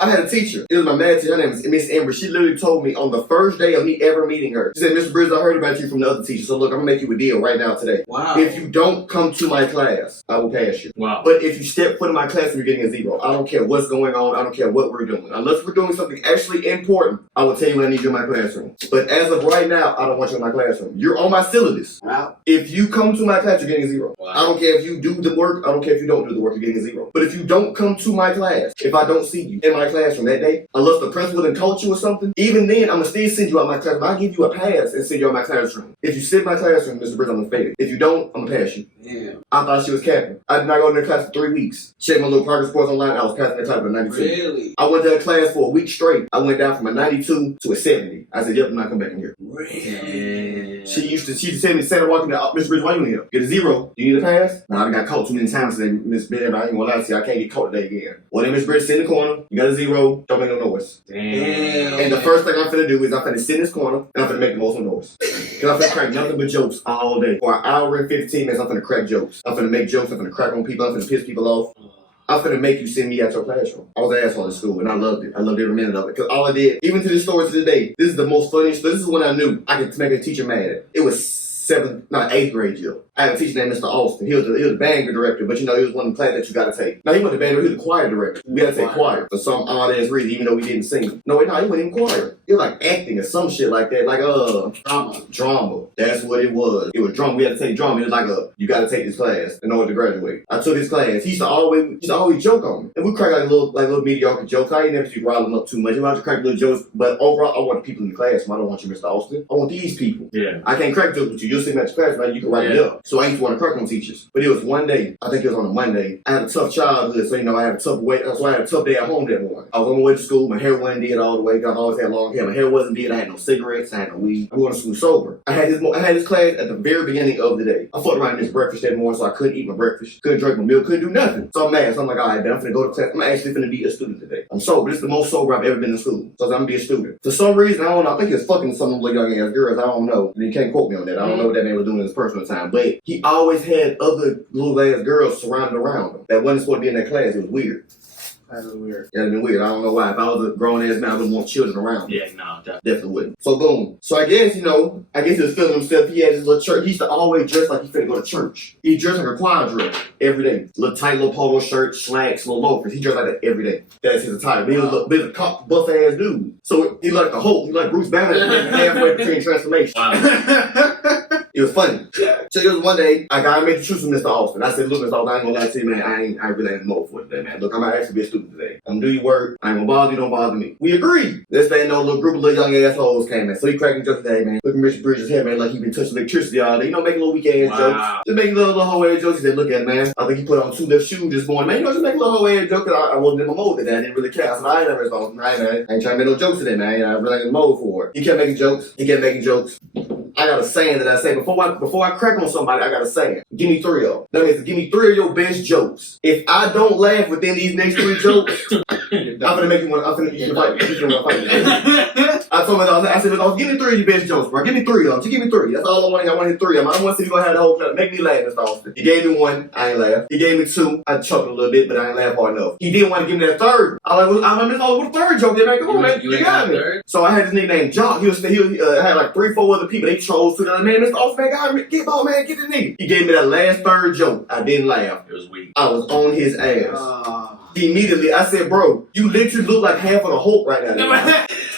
I had a teacher. It was my math teacher. Her name was Miss Amber. She literally told me on the first day of me ever meeting her. She said, Mr. Bridges, I heard about you from the other teacher. So look, I'm gonna make you a deal right now today. Wow. If you don't come to my class, I will pass you. Wow. But if you step foot in my class, you're getting a 0. I don't care what's going on. I don't care what we're doing. Unless we're doing something actually important, I will tell you when I need you in my classroom. But as of right now, I don't want you in my classroom. You're on my syllabus. Wow. If you come to my class, you're getting a 0. Wow. I don't care if you do the work. I don't care if you don't do the work. You're getting a 0. But if you don't come to my class, if I don't see you in my classroom that day, unless the principal didn't coach you or something, even then, I'm going to still send you out my classroom. I'll give you a pass and send you out my classroom. If you sit in my classroom, Mr. Bridges, I'm going to fail. If you don't, I'm going to pass you. Damn. I thought she was capping. I did not go to the class for 3 weeks. Checked my little progress reports online. I was passing the class with a 92. Really? I went to that class for a week straight. I went down from a 92 to a 70. I said, yep, I'm not coming back in here. Really? She used to tell me, Santa walking down, Mr. Bridges, why you in here? Get a 0. Do you need a pass? Well, I got caught too many times today, Miss Bridges. I ain't gonna lie to you. I can't get caught today again. Well, then Miss Bridges, sit in the corner. You got a 0. Don't make no noise. Damn. And the first thing I'm finna do is I'm finna sit in this corner and I'm finna make the most noise. Cause I'm finna crack nothing but jokes all day. For an hour and 15 minutes, I'm finna crack jokes. I'm finna make jokes. I'm finna crack on people. I'm finna piss people off. I'm finna make you send me out your classroom. I was an asshole in school and I loved it. I loved every minute of it. Cause all I did, even to this story to this day, this is the most funniest. This is when I knew I could make a teacher mad. It was 8th grade year. I had a teacher named Mr. Austin. He was the band director, but you know, he was one of the classes that you gotta take. Now, he wasn't the band director, he was the choir director. We had to take choir for some odd ass reason, even though we didn't sing. No, he wasn't even choir. It was like acting or some shit like that. Like, drama. That's what it was. It was drama. We had to take drama. It was like you gotta take this class in order to graduate. I took this class. He used to always joke on me. And we crack like little mediocre jokes. I ain't never used to rile them up too much. I like to crack little jokes, but overall, I want the people in the classroom. I don't want you, Mr. Austin. I want these people. Yeah. I can't crack jokes with you. You'll sit in that class, man. You can write it up. So I used to want to crack on teachers. But it was one day, I think it was on a Monday. I had a tough childhood, so you know, I had a tough day at home that morning. I was on my way to school, my hair wasn't did all the way, I always had long hair. My hair wasn't did, I had no cigarettes, I had no weed. I'm going to school sober. I had this class at the very beginning of the day. I fucked around this breakfast that morning, so I couldn't eat my breakfast, couldn't drink my milk, couldn't do nothing. So I'm mad. So I'm like, all right, man, I'm finna go to class. I'm actually finna be a student today. I'm sober. This is the most sober I've ever been in school. So I'm gonna be a student. For some reason, I don't know, I think he was fucking some little young ass girls, I don't know. And you can't quote me on that. I don't know what that man was doing in his personal time. But he always had other little ass girls surrounded around him that wasn't supposed to be in that class. It was weird. That was weird. That'd been weird. I don't know why. If I was a grown ass man, I wouldn't want children around me. Yeah, no, Definitely wouldn't. So boom. So I guess, he was feeling himself. He had his little church. He used to always dress like he finna go to church. He dressed like a choir dress every day. Little tight little polo shirt, slacks, little loafers. He dressed like that every day. That's his attire. But he was a bit of a buff ass dude. So he like the Hulk. He like Bruce Banner halfway between transformations. wow. It was funny. So it was one day, I got made the truth from Mr. Austin. I said, look, Mr. Austin, I ain't gonna lie to you, man. I really ain't more for it today, man. Look, I'm gonna actually be a student today. I'm gonna do your work. I ain't gonna bother you, don't bother me. We agreed. This thing, little group of little young assholes came in. So he cracking jokes today, man. Look at Mr. Bridges' head, man, like he been touching electricity all day. Making little weak ass jokes. Just making little hoe ass jokes. He said, look at it, man. I think he put on 2 left shoes this morning, man. Just make a little hoe ass joke. I wasn't in my mode today. I didn't really care. I said, I ain't never Austin. I ain't trying to make no jokes today, man. I really ain't in the mode for it. He kept making jokes. I got a saying that I say before I crack on somebody, I got a saying. Give me 3 of them. That means give me 3 of your best jokes. If I don't laugh within these next 3 jokes, I'm gonna make you one. I'm gonna you can fight me. I told him, I said, give me 3 of your best jokes, bro. Give me 3 of them. Just give me 3. That's all I want. I want to hit 3 of them. I don't want to see you gonna have the whole class. Make me laugh, Mr. Austin. He gave me 1. I ain't laugh. He gave me 2. I chuckled a little bit, but I ain't laugh hard enough. He didn't want to give me that 3rd. I'm like, what a 3rd joke? There, man. Come on, man. You got me. So I had this nigga named John. He had like 3, 4 other people. They chose to the man. Mr. Austin, man, get this nigga. He gave me that last 3rd joke. I didn't laugh. It was weak. I was on his ass. Immediately, I said, bro, you literally look like half of the Hulk right now.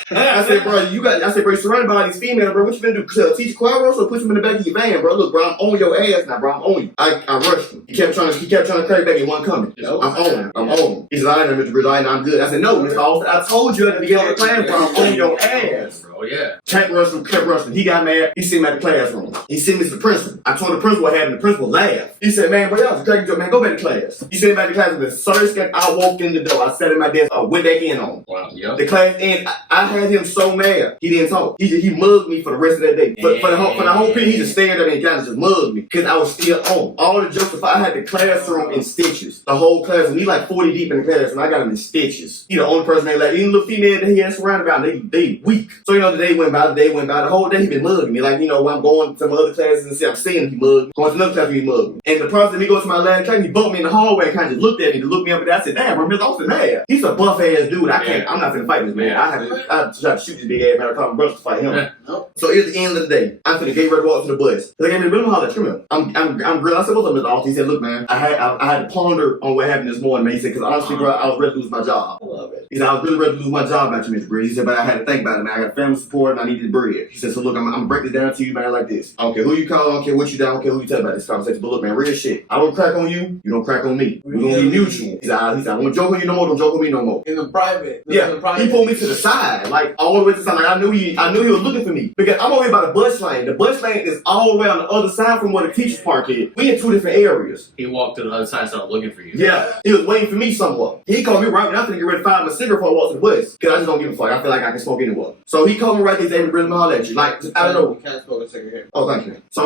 I said, bro, you're surrounded by all these females, bro. What you gonna do? Teach choir or put them in the back of your van, bro? Look, bro, I'm on your ass now, bro. I'm on you. I rushed him. He kept trying to crack back. He wasn't coming. I'm on him. He said, I ain't Mr. Bridges. I'm good. I said, no, Mr. Austin. I told you at the beginning of the class, bro. I'm on your ass. Oh yeah. Kept rushing. He got mad. He sent me out the classroom. He sent me to the principal. I told the principal what happened. The principal laughed. He said, man, boy, y'all was cracking joke, man. Go back to class. He sent me back to class. The first second I walked in the door, I sat at my desk. I went back in on him. Wow. Yep. The class end, I had him so mad. He didn't talk. He mugged me for the rest of that day. For the whole period, he just stared at me and kind of just mugged me because I was still on. All the jokes, I had the classroom in stitches. The whole classroom. He like 40 deep in the classroom. I got him in stitches. He the only person they like. Even little female that he had surrounded by, they weak. So the day went by. The whole day he been mugging me. Like when I'm going to my other classes and see I'm seeing him, he mugged me. Going to another class, he mugged me. And the person he goes to my last class, he bumped me in the hallway and kind of just looked at me to look me up and down. I said, damn, bro, Mr. Austin, man. He's a buff ass dude. I'm not finna fight this man. I try to shoot this big ass man. I call my brother to fight him. So at the end of the day, I'm finna get ready to walk to the bus. So they gave me a little holler, come here. I'm real. I said, what's up, Mr. Austin? He said, look, man, I had to ponder on what happened this morning, man. He said, because honestly, bro, I was ready to lose my job. I love it. He said, I was really ready to lose my job after Mr. Breeze. He said, but I had to think about it, man. I got family support and I needed bread. He said, so look, I'm gonna break this down to you, man, like this. I don't care who you call, I don't care what you do, I don't care who you tell about this conversation. But look, man, real shit. I don't crack on you, you don't crack on me. We're gonna be mutual. He said, I won't joke on you no more, don't joke on me no more. In the private. He pulled me to the side, like all the way to the side. Like I knew he was looking for me. Because I'm over here by the bus lane. The bus lane is all the way on the other side from where the teacher's park is. We in two different areas. He walked to the other side and started looking for you. Yeah. He was waiting for me somewhere. He called me right when I was gonna get ready to find my cigarette before I walked to the bus. Because I just don't give a fuck. I feel like I can smoke anywhere. So he called me right there, David, really holler at you. Like, I don't know. You can't smoke a cigarette. Oh, thank you. So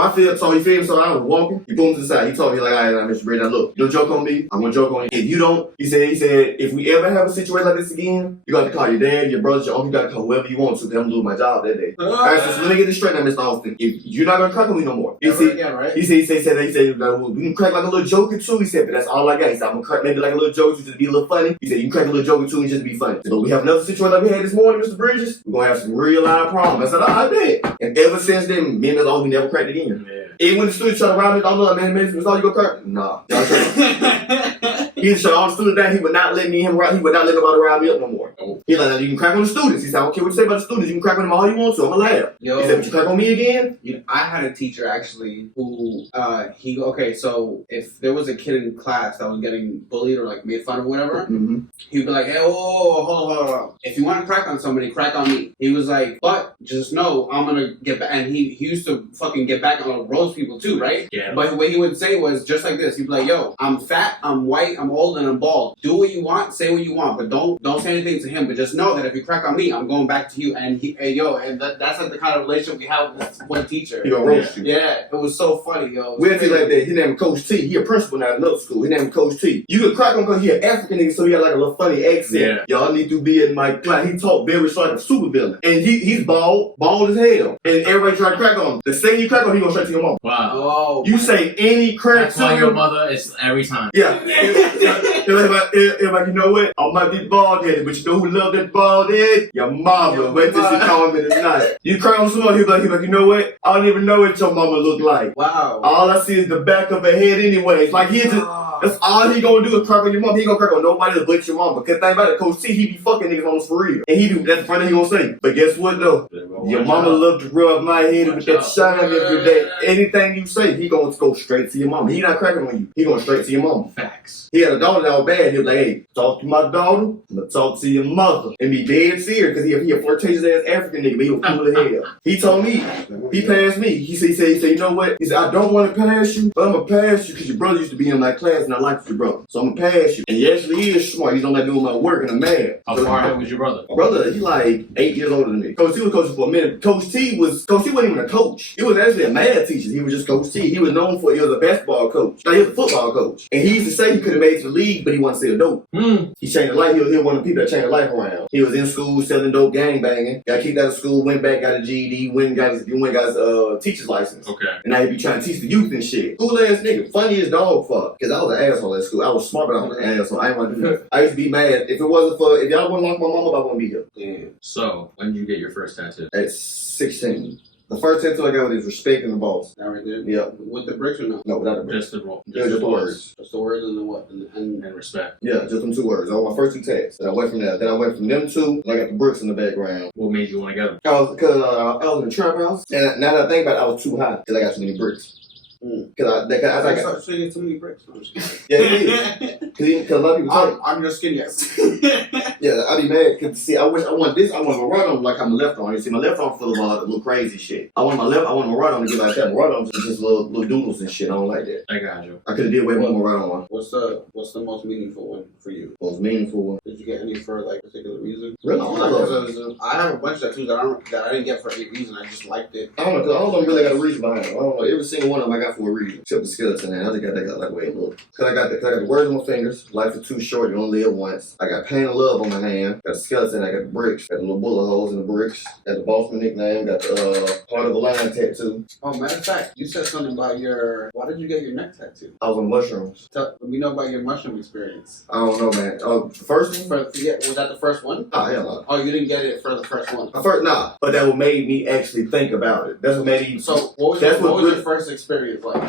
you feel me? So I was walking. He pulled me to the side. He told me, like, all right, Mr. Brady, now look, you don't joke on me. I'm gonna joke on you. If you don't, he said, if we ever have a situation like this again, you got to call your dad, your brothers, your uncle, you got to call whoever you want to, because I'm gonna lose my job that day. All right, so let me get this straight now, Mr. Austin. If you're not gonna crack on me no more. He said, we can crack like a little joke or two. He said, but that's all I got. He said, I'm gonna crack maybe like a little joke to just be a little funny. He said, you can crack a little joke or two and just be funny. But we have another situation like we had this morning, Mr. Bridges. We're gonna have some real live problems. I said, I bet. And ever since then, me and Mr. Austin, we never cracked again. Yeah. Even when the students try to rob me, I don't know, man, Mr. Austin, you gonna crack? Nah. He shut all the students down. He would not let me him rob. He would not let nobody rob me up no more. Oh. He like, you can crack on the students. He said, I don't care what you say about the students. You can crack on them all you want to. I'm gonna laugh. He said, but you crack on me again? I had a teacher actually who so if there was a kid in class that was getting bullied or like made fun of whatever, he'd be like, hey, hold on. If you want to crack on somebody, crack on me. He was like, but just know I'm gonna get back. And he used to fucking get back on roast people too, right? Yeah. But what he would say was just like this. He'd be like, yo, I'm fat, I'm white, I'm old, and I'm bald. Do what you want, say what you want, but don't say anything to him. But just know that if you crack on me, I'm going back to you. And that's like the kind of relationship we have with this one teacher. He gonna roast you. Yeah, it was so funny, yo. We'll say like that. His name is Coach T. He a principal now in middle school. His name is Coach T. You could crack on because he an African nigga, so he had like a little funny accent. Yeah. Y'all need to be in my class. He talked very like a super villain. And he's bald as hell. And everybody try to crack on him. The second you crack on him, he gonna straight to your mom. Wow. Oh, you say any crack that's why your mother is every time. Yeah. If like, you know what? I might be bald headed, but you know who loved that bald head? Your mama. Wait till she call me tonight. You crack on someone, he'll be like, you know what? I don't even know what your mama look like. Wow. All I see is the back of her head anyway. It's like he just that's all he gonna do is crack on your mom. He gonna crack on nobody else but your mom. Because think about it, Coach T, he be fucking niggas almost for real. And that's the front he gonna say. But guess what though? Your mama love to rub my head with that shine every day. Anything you say, he gonna go straight to your mama. He not cracking on you. He going straight to your mama. Facts. He had a daughter that was bad. He was like, hey, talk to my daughter. I'm gonna talk to your mother. And be dead serious because he a flirtatious ass African nigga, but he was cool as hell. He told me, he passed me. He said, you know what? He said, I don't want to pass you, but I'm gonna pass you because your brother used to be in my class and I liked your brother. So I'm gonna pass you. And he actually is smart. He's don't like doing my work and I'm mad. How far ahead was your brother? My brother, he like 8 years older than me. Coach T was coaching for a minute. Coach T wasn't even a coach. He was actually a math teacher. He was just Coach T. He was known for, he was a basketball coach. Now he was a football coach. And he used to say he could have made it to the league, but he wanted to sell dope. He changed the life. He was one of the people that changed the life around. He was in school selling dope, gang banging. Got kicked out of school, went back, got a GED, went got his teacher's license. Okay. And now he be trying to teach the youth and shit. Cool ass nigga. Funny as dog fuck. Because I was an asshole at school. I was smart, but I was an asshole. I didn't want to do that. I used to be mad. If y'all wouldn't lock my mom up, I wouldn't be here. Yeah. So, when did you get your first tattoo? At 16. The first tattoo I got was respect and the boss. That right there? Yeah. With the bricks or no? No, without the bricks. Just the words. Just the words and the what? And respect. Yeah, just them two words. Those were my first two tats. Then I went from that. Then I went from them two, and I got the bricks in the background. What made you want to get them? Because I was in the trap house. And now that I think about it, I was too high because I got too many bricks. So you get too many bricks. No, I'm just kidding. Yeah, it is. Cause a lot of people talk. I'm your skin, yes. Yeah, I be mad because see, I want this. I want my right arm like I'm a left arm. You see, my left arm full of little crazy shit. I want my right arm to get like that. My right arm is just little doodles and shit. I don't like that. I got you. I could have did way more with my right arm. What's the most meaningful one for you? Most meaningful one. Did you get any for like particular reason? Really? I have a bunch of tattoos that I didn't get for any reason. I just liked it. I don't know. Cause all of them really got a reason behind it. I don't know. Every single one of them I got for a reason, except the skeleton. And I think I got like way look. Cause I got the words on my fingers. Life is too short. You only live once. I got pain and love on my hand. Got the skeleton. I got the bricks. Got the little bullet holes in the bricks. Got the Boston nickname. Got the part of the line tattoo. Oh, matter of fact, you said something about why did you get your neck tattoo? I was on mushrooms. Let me know about your mushroom experience. I don't know, man. The first one? Was that the first one? Oh, hell no. Oh, you didn't get it for the first one? Nah. But that what made me actually think about it. That's what made me. So, what was your first experience like?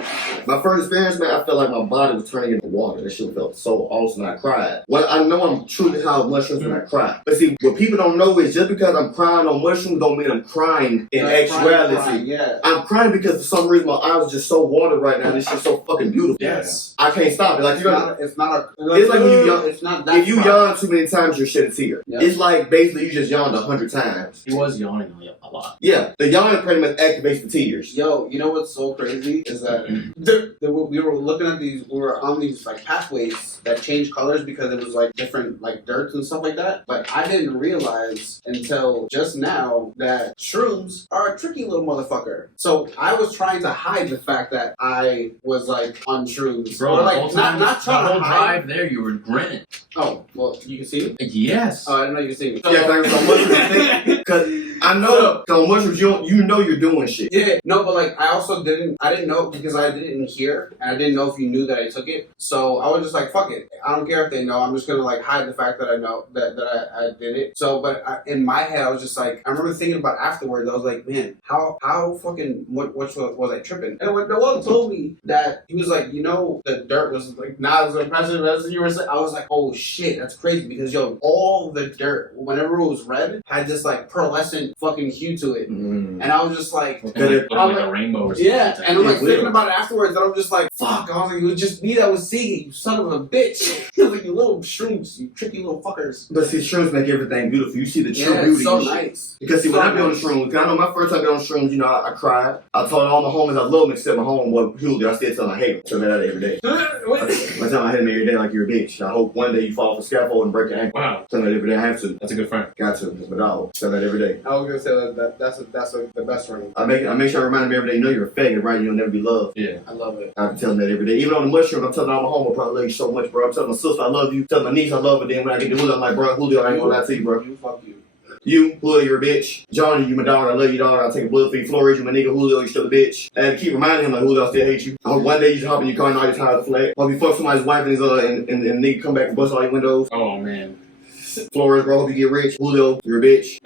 My first experience, man, I felt like my body was turning into water. That shit felt so awesome. I cried. Well, I know I'm truly high on mushrooms when I cry. But see, what people don't know is just because I'm crying on mushrooms don't mean I'm crying in actuality. Crying, yeah. I'm crying because for some reason my eyes are just so watered right now. This shit's so fucking beautiful. Yes. I can't stop it. Like It's like when you yawn. It's not that. If you yawn too many times, you're shedding tear. Yeah. It's like basically you just yawned 100 times. He was yawning a lot. Yeah, the yawning pretty much activates the tears. Yo, you know what's so crazy is that we were looking at these. We were on these like pathways that change colors because it was like different like dirt and stuff like that. But I didn't realize until just now that shrooms are a tricky little motherfucker. So I was trying to hide the fact that I was like on shrooms. Bro, or, like the whole time, not trying the whole to hide. drive there, you were grinning. Oh, well, you can see me? Yes. Oh, I didn't know you could see me. Yeah, thanks so much. Because I know on mushrooms you know you're doing shit. Yeah, no, but like I didn't know because I didn't hear and I didn't know if you knew that I took it. So I was just like, fuck it. I don't care if they know. I'm just gonna like hide the fact that I know that I did it. So, but in my head, I was just like, I remember thinking about afterwards. I was like, man, how fucking what was I tripping? And when Noel told me that, he was like, you know, the dirt was like not as impressive as you were saying. I was like, oh shit, that's crazy because yo, all the dirt, whenever it was red, had this like pearlescent fucking hue to it, and I was just like, Like a rainbow or something. yeah, and I'm like It will. thinking about it afterwards, and I'm just like, fuck. I was like, it was just me that was seeing it, you son of a bitch. I was like, you little shrooms, you tricky little fuckers. But see, shrooms make everything beautiful. You see the true Yeah, beauty. it's so in shit. nice. Because see, when I be on the shrooms, because I know my first time being on shrooms, you know, I cried. I told all my homies I love them except my homeboy Julio. I still tell him I hate him. Tell me that every day. I tell him I hate him every day like you're a bitch. I hope one day you fall off the scaffold and break your ankle. Wow. Tell me that every day. I have to. That's a good friend. Got to. That's my dog. Tell that every day. I was gonna say that's the best ring. I make sure I remind him every day, you know you're a faggot, right? You'll never be loved. Yeah. I love it. I tell him that every day. Even on the mushroom, I'm telling all my homies, bro, I love you so much, bro. I'm telling my sister I love you. Telling my niece I love her. Then when I get to Julio, I'm like, bro, Julio, I ain't gonna lie to you, bro. You fuck you. You, Julio, you're a bitch. Johnny, you my dog. I love you, dog. I'll take a bullet for you. Flores, you my nigga. Julio, you still a bitch. And keep reminding him, like, Julio, I still hate you. I hope one day you just hop in your car and all your tires are flat. Hope you fuck somebody's wife and and nigga come back and bust all your windows. Oh man. Flores, bro, hope you get rich. Julio, you're a bitch.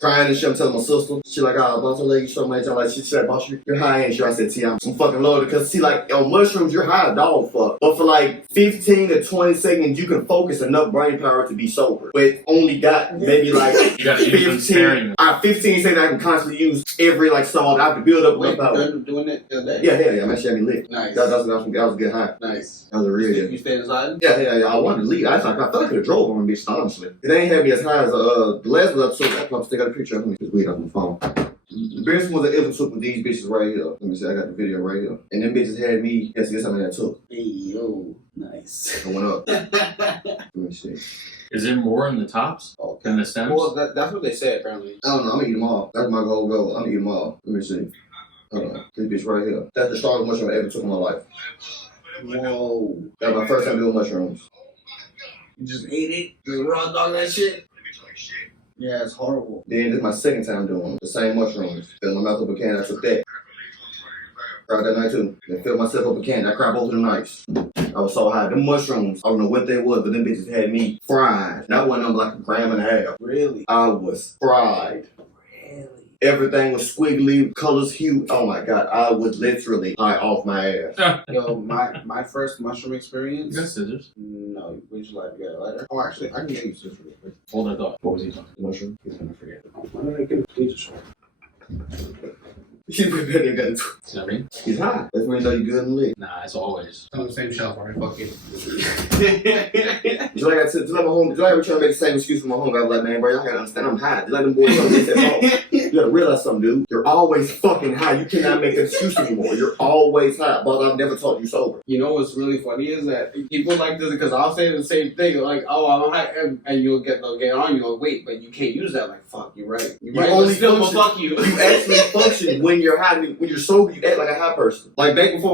Crying and shit, I'm telling my sister. She like, oh, boss, I love you so much. I'm like, she said, boss, you're high and shit. I said, T, I'm fucking loaded. Because, see, like, on mushrooms, you're high dog fuck. But for like 15 to 20 seconds, you can focus enough brain power to be sober. But only got maybe like You gotta use them 15 sparingly. 15 seconds I can constantly use every like song. I have to build up Wait, enough power. you're doing it the other day? Yeah, man, shit had me lit. Nice. That was a good high. Nice. That was a real good. You stayed inside? Yeah. I wanted to leave. I felt like I could have drove on bitch, honestly. It ain't had me as high as the last episode. I probably still got a picture of me. It's weird on my phone. The best ones I ever took with these bitches right here. Let me see, I got the video right here. And them bitches had me, guess how many I took. Hey, yo. Nice. I went up. Let me see. Is there more in the tops Okay. than the stems? Well, that's what they say apparently. I don't know, I'm gonna eat them all. That's my goal. I'm gonna eat them all. Let me see. Hold on. This bitch right here. That's the strongest mushroom I ever took in my life. Whoa. That's my first time doing mushrooms. You just ate it? Just raw dog that shit? Yeah, it's horrible. Then this is my second time doing them. The same mushrooms. Filled my mouth up a can, I took that. Cried that night too. Then filled myself up a can. I cried both of the nights. I was so high. The mushrooms, I don't know what they was, but them bitches had me fried. And I went on like a gram and a half. Really? I was fried. Really? Everything was squiggly, colors, hue. Oh my god, I was literally high off my ass. Yo, my first mushroom experience. You got scissors. No, would you like to get a lighter? Oh, actually, I can get you scissors real quick. Hold that thought. What was he talking? Mushroom. He's gonna forget. Why did I get a teacher? He's way better than that. You know what I mean? He's high. That's when you know you're good in the league. Nah, it's always. On the same shelf, alright? Fuck it. Just like I said, just like my home, just like I was trying to make the same excuse for my home. I was like, man, bro, y'all gotta understand I'm high. Just like them boys trying to make that home. You gotta realize something, dude. You're always fucking high. You cannot make an excuse anymore. You're always high. But I've never taught you sober. You know what's really funny is that people like this because I'll say the same thing like, oh, I'm high, and they'll get on you like, wait, but you can't use that. Like, fuck, you're right. You're right. Only Still, function, fuck you. You actually function when you're high. When you're sober, you act like a high person. Like back before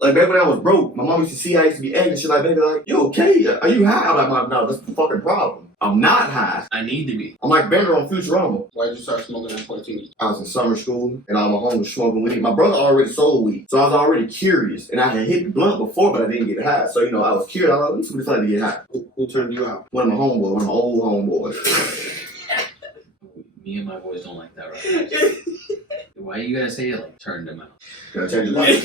like back when I was broke, my mom used to see I used to be angry. She's like, baby, like, you okay? Are you high? I'm like, Mom, no, that's the fucking problem. I'm not high. I need to be. I'm like Bender on Futurama. Why'd you start smoking at 14? I was in summer school, and all my homies was smoking weed. My brother already sold weed, so I was already curious. And I had hit the blunt before, but I didn't get high. So, you know, I was curious. I was like, let's see what to get high. Who turned you out? One of my homeboys, one of my old homeboys. Me and my boys don't like that right. Why you gotta say it like turn them out? Gotta change your life.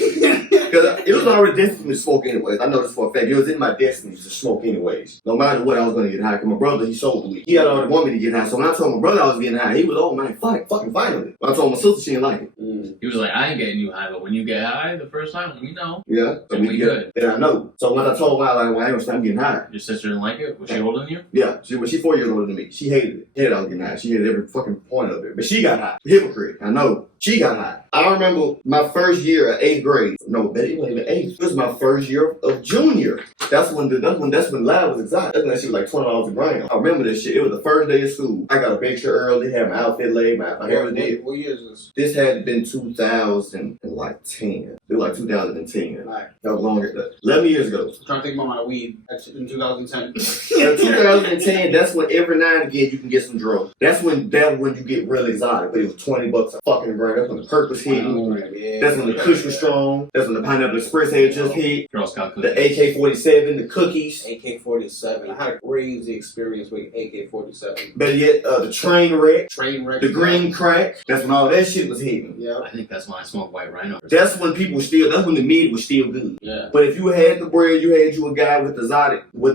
Because it was already destined to smoke anyways. I know this for a fact. It was in my destiny to smoke anyways. No matter what, I was gonna get high. Because my brother, he sold the weed. He had already wanted me to get high. So when I told my brother I was getting high, he was, oh man, fucking finally. When I told my sister, she didn't like it. He was like, I ain't getting you high, but when you get high the first time, let me know. Yeah. So And we good. Then I know. So when I told her, I was like, well, I ain't gonna stop getting high. Your sister didn't like it? Was she older than you? Yeah, she 4 years older than me. She hated it. Hated I was getting high. She hated every fucking point of it. But she got high. Hypocrite. I know. She got high. I remember my first year of 8th grade. No, but it wasn't even 8th. It was my first year of junior. That's when live was exotic. That's when that shit was like $20 a gram. I remember this shit. It was the first day of school. I got up extra early, had my outfit laid, my hair was did. What year is this? This had been 2010. It was like 2010. Right. That was longer. 11 years ago. I'm trying to think about my weed in 2010. In 2010, that's when every now and again you can get some drugs. That's when you get real exotic. But it was $20 a fucking gram. That's when the perk was hitting. Yeah. That's when the kush was strong. That's when the Pineapple Express had just hit. Girl Scout The cookies. AK-47, the cookies. AK-47. I had a crazy experience with AK-47. Better yet, the train wreck, Train wreck. the green crack. That's when all that shit was hitting. Yeah. I think that's when I smoked White Rhino. That's when the meat was still good. Yeah. But if you had the bread, you had a guy with the exotic, yeah,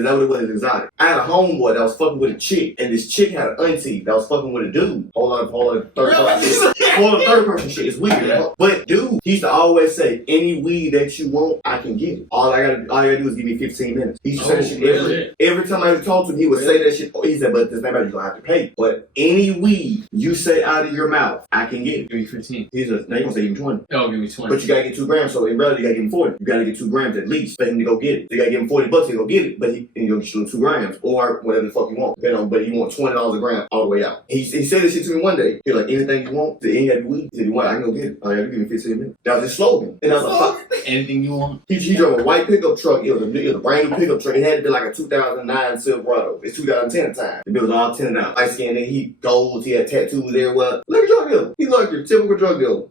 that what it was, exotic. I had a homeboy that was fucking with a chick, and this chick had an auntie that was fucking with a dude. Hold on, third person shit. It's weird. Yeah. But dude, he used to always say, any weed that you want, I can get it. All I gotta do is give me 15 minutes. He used to say that shit really? every time I would talk to him, he would say that shit. He said, but this name, you don't have to pay. But any weed you say out of your mouth, I can get it. Give me 15. He said, now you gonna say even 20. Oh, give me 20. But you gotta get 2 grams, so in reality you gotta give him 40. You gotta get 2 grams at least for him to go get it. So you gotta give him $40 to go get it, but you're gonna get you 2 grams or whatever the fuck you want. You know, but you want $20 a gram all the way out. He said this shit to me one day. He was like, anything you want, any of weed. He said, you want, I can go get it. All you gotta give me 15 minutes. That was his slogan. And I was like, fuck. Anything you want. He drove a white pickup truck. It was a brand new pickup truck. It had to be like a 2009 Silverado. It's 2010 at the time. The bill was all tinted out. Light skin, he gold, he had tattoos everywhere. Like a drug dealer. He like your typical drug dealer.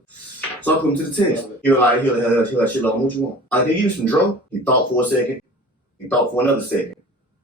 So I put him to the test. He was like, shit, like, what you want? I can give you some drugs. He thought for a second. He thought for another second.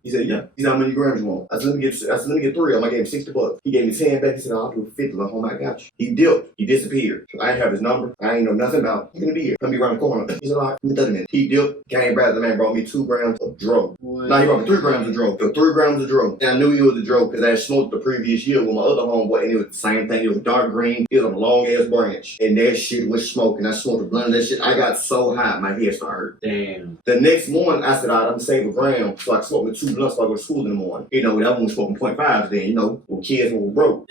He said, yeah. He said, how many grams you want? I said, let me get 3 of them. I gave him $60. He gave me 10 back. He said, I'll do it for 50. I'm home, I got you. He dipped. He disappeared. I didn't have his number. I ain't know nothing about him. He's gonna be here. Come be around the corner. He said, all right, give me 30 minutes. He dipped. Came back. The man brought me 2 grams of drug. Now he brought me 3 grams of drug. So 3 grams of drug. And I knew he was a drug because I had smoked the previous year with my other homeboy, and it was the same thing. It was dark green. It was on a long ass branch. And that shit was smoking. I smoked a blunt of that shit. I got so high, my head started hurting. Damn. The next morning, I said, all right, I'm gonna save a gram so I can smoke with 2 blunts so I go to school in the morning. You know, that one was smoking 0.5s then, you know, when kids were broke.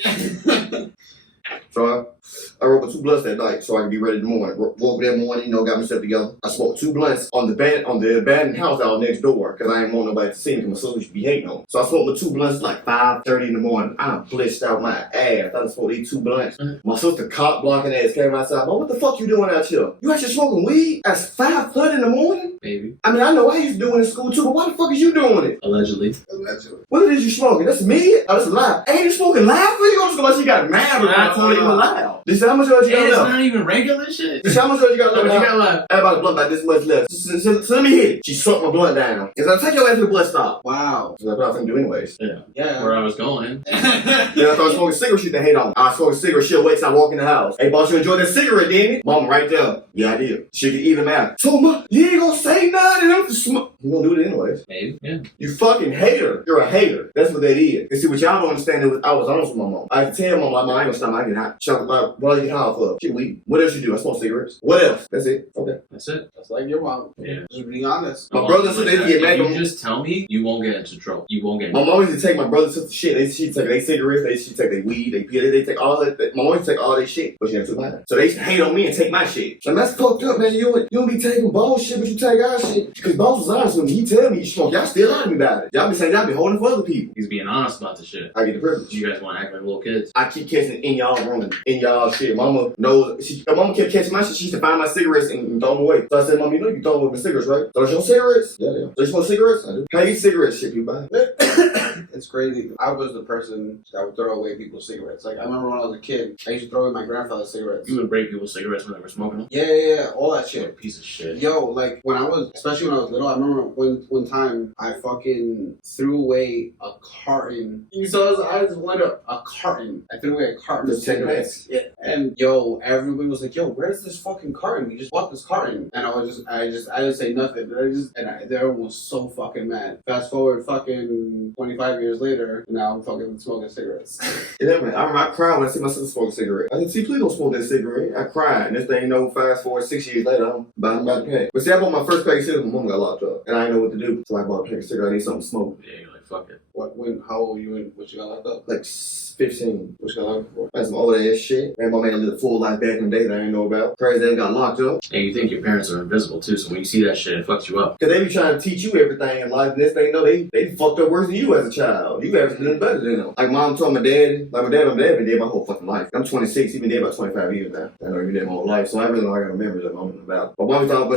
So I rolled 2 blunts that night so I could be ready in the morning. Woke up that morning, you know, got myself together. I smoked 2 blunts on the abandoned house out next door because I didn't want nobody to see me because my sister should be hating on me. So I smoked with 2 blunts like 5:30 in the morning. I blitched out my ass. I smoked these 2 blunts. My sister cock blocking ass came outside. Well, what the fuck you doing out here? You actually smoking weed at 5:30 in the morning? Baby. I mean, I know I used to do it in school too, but why the fuck is you doing it? Allegedly. What is you smoking? That's me? Oh, that's a lie. Ain't you smoking loud for you? I'm just gonna let you got mad when I told you you were loud. This how much of you got It's left? not even regular shit. This how much of you got How much left? you got left? I had about a blunt like this much left. So let me hit it. She sucked my blunt down. Cause I take your ass to the bus stop. Wow. So that's what I was gonna do anyways. Yeah. Where I was going. Then I started smoking cigarette shit to hate on. I smoked a cigarette, she'll wait till I walk in the house. Hey boss, you enjoyed that cigarette, didn't you? Mama right there. Yeah, I did. She could eat them out. So you ain't gonna say nothing to them to smoke. You gonna do it anyways. Maybe. Yeah. You fucking hater. You're a hater. hater. That's what that is. And see, what y'all don't understand is I was honest with my mom. I tell my mom, I ain't gonna stop. I get hot. She's like, what do you get high for? Shit, weed. What else you do? I smoke cigarettes. What else? That's it. Okay. That's it. That's like your mom. Yeah. Just being honest. My brother said they get mad. If you just tell me, you won't get into trouble. You won't get. My mom used to take my brother to the shit. She take their cigarettes, she take their weed, they take all that. My mom used to take all their shit, but she never took mine. So they used to hate on me and take my shit. And that's fucked up, man. You don't be taking boss shit, but you take our shit. Because boss was honest with me. He tell me you smoke. Y'all still lying to me about it. Y'all be saying y'all be holding for other people. He's being honest about the shit. I get the privilege. You guys want to act like little kids? I keep catching in y'all room, in y'all shit. Mama knows. My mama kept catching my shit. She used to find my cigarettes and throw them away. So I said, Mom, you know you throw away my cigarettes, right? So you cigarettes? Yeah. So you smoke cigarettes? I do. How you eat cigarettes? Shit, you buy. It's crazy. I was the person that would throw away people's cigarettes. Like, I remember when I was a kid, I used to throw away my grandfather's cigarettes. You would break people's cigarettes when they were smoking them? Yeah, all that You're a shit. piece of shit. Yo, like, when I was, especially when I was little, I remember one time I fucking threw away a carton. So I just went up a carton. I threw away a carton of Just 10 cigarettes. Yeah. And yo, everybody was like, yo, where's this fucking carton? We just bought this carton. And I didn't say nothing. But everyone was so fucking mad. Fast forward fucking 25 years later, now I'm fucking smoking cigarettes. Yeah, man. I cried when I see my sister smoke a cigarette. I said, see, please don't smoke that cigarette. I cried. And this thing, fast forward 6 years later, I'm buying my pack. But see, I bought my first pack of cigarettes, my mom got locked up. And I didn't know what to do. So I bought a pack of cigarettes. I need something to smoke. Yeah, you're like, fuck it. How old were you and what you got locked up? Like 15. What you got locked up for? That's some old ass shit. Man, my man lived a full life back in the day that I didn't know about. Crazy that got locked up. And you think your parents are invisible too, so when you see that shit, it fucks you up. Cause they be trying to teach you everything in life. And this thing, they fucked up worse than you as a child. You haven't been better than them. Like mom told my dad, my dad been dead my whole fucking life. I'm 26, he been dead about 25 years now. I know he been dead my whole life. So I really don't got memories of mom about. But mom talking,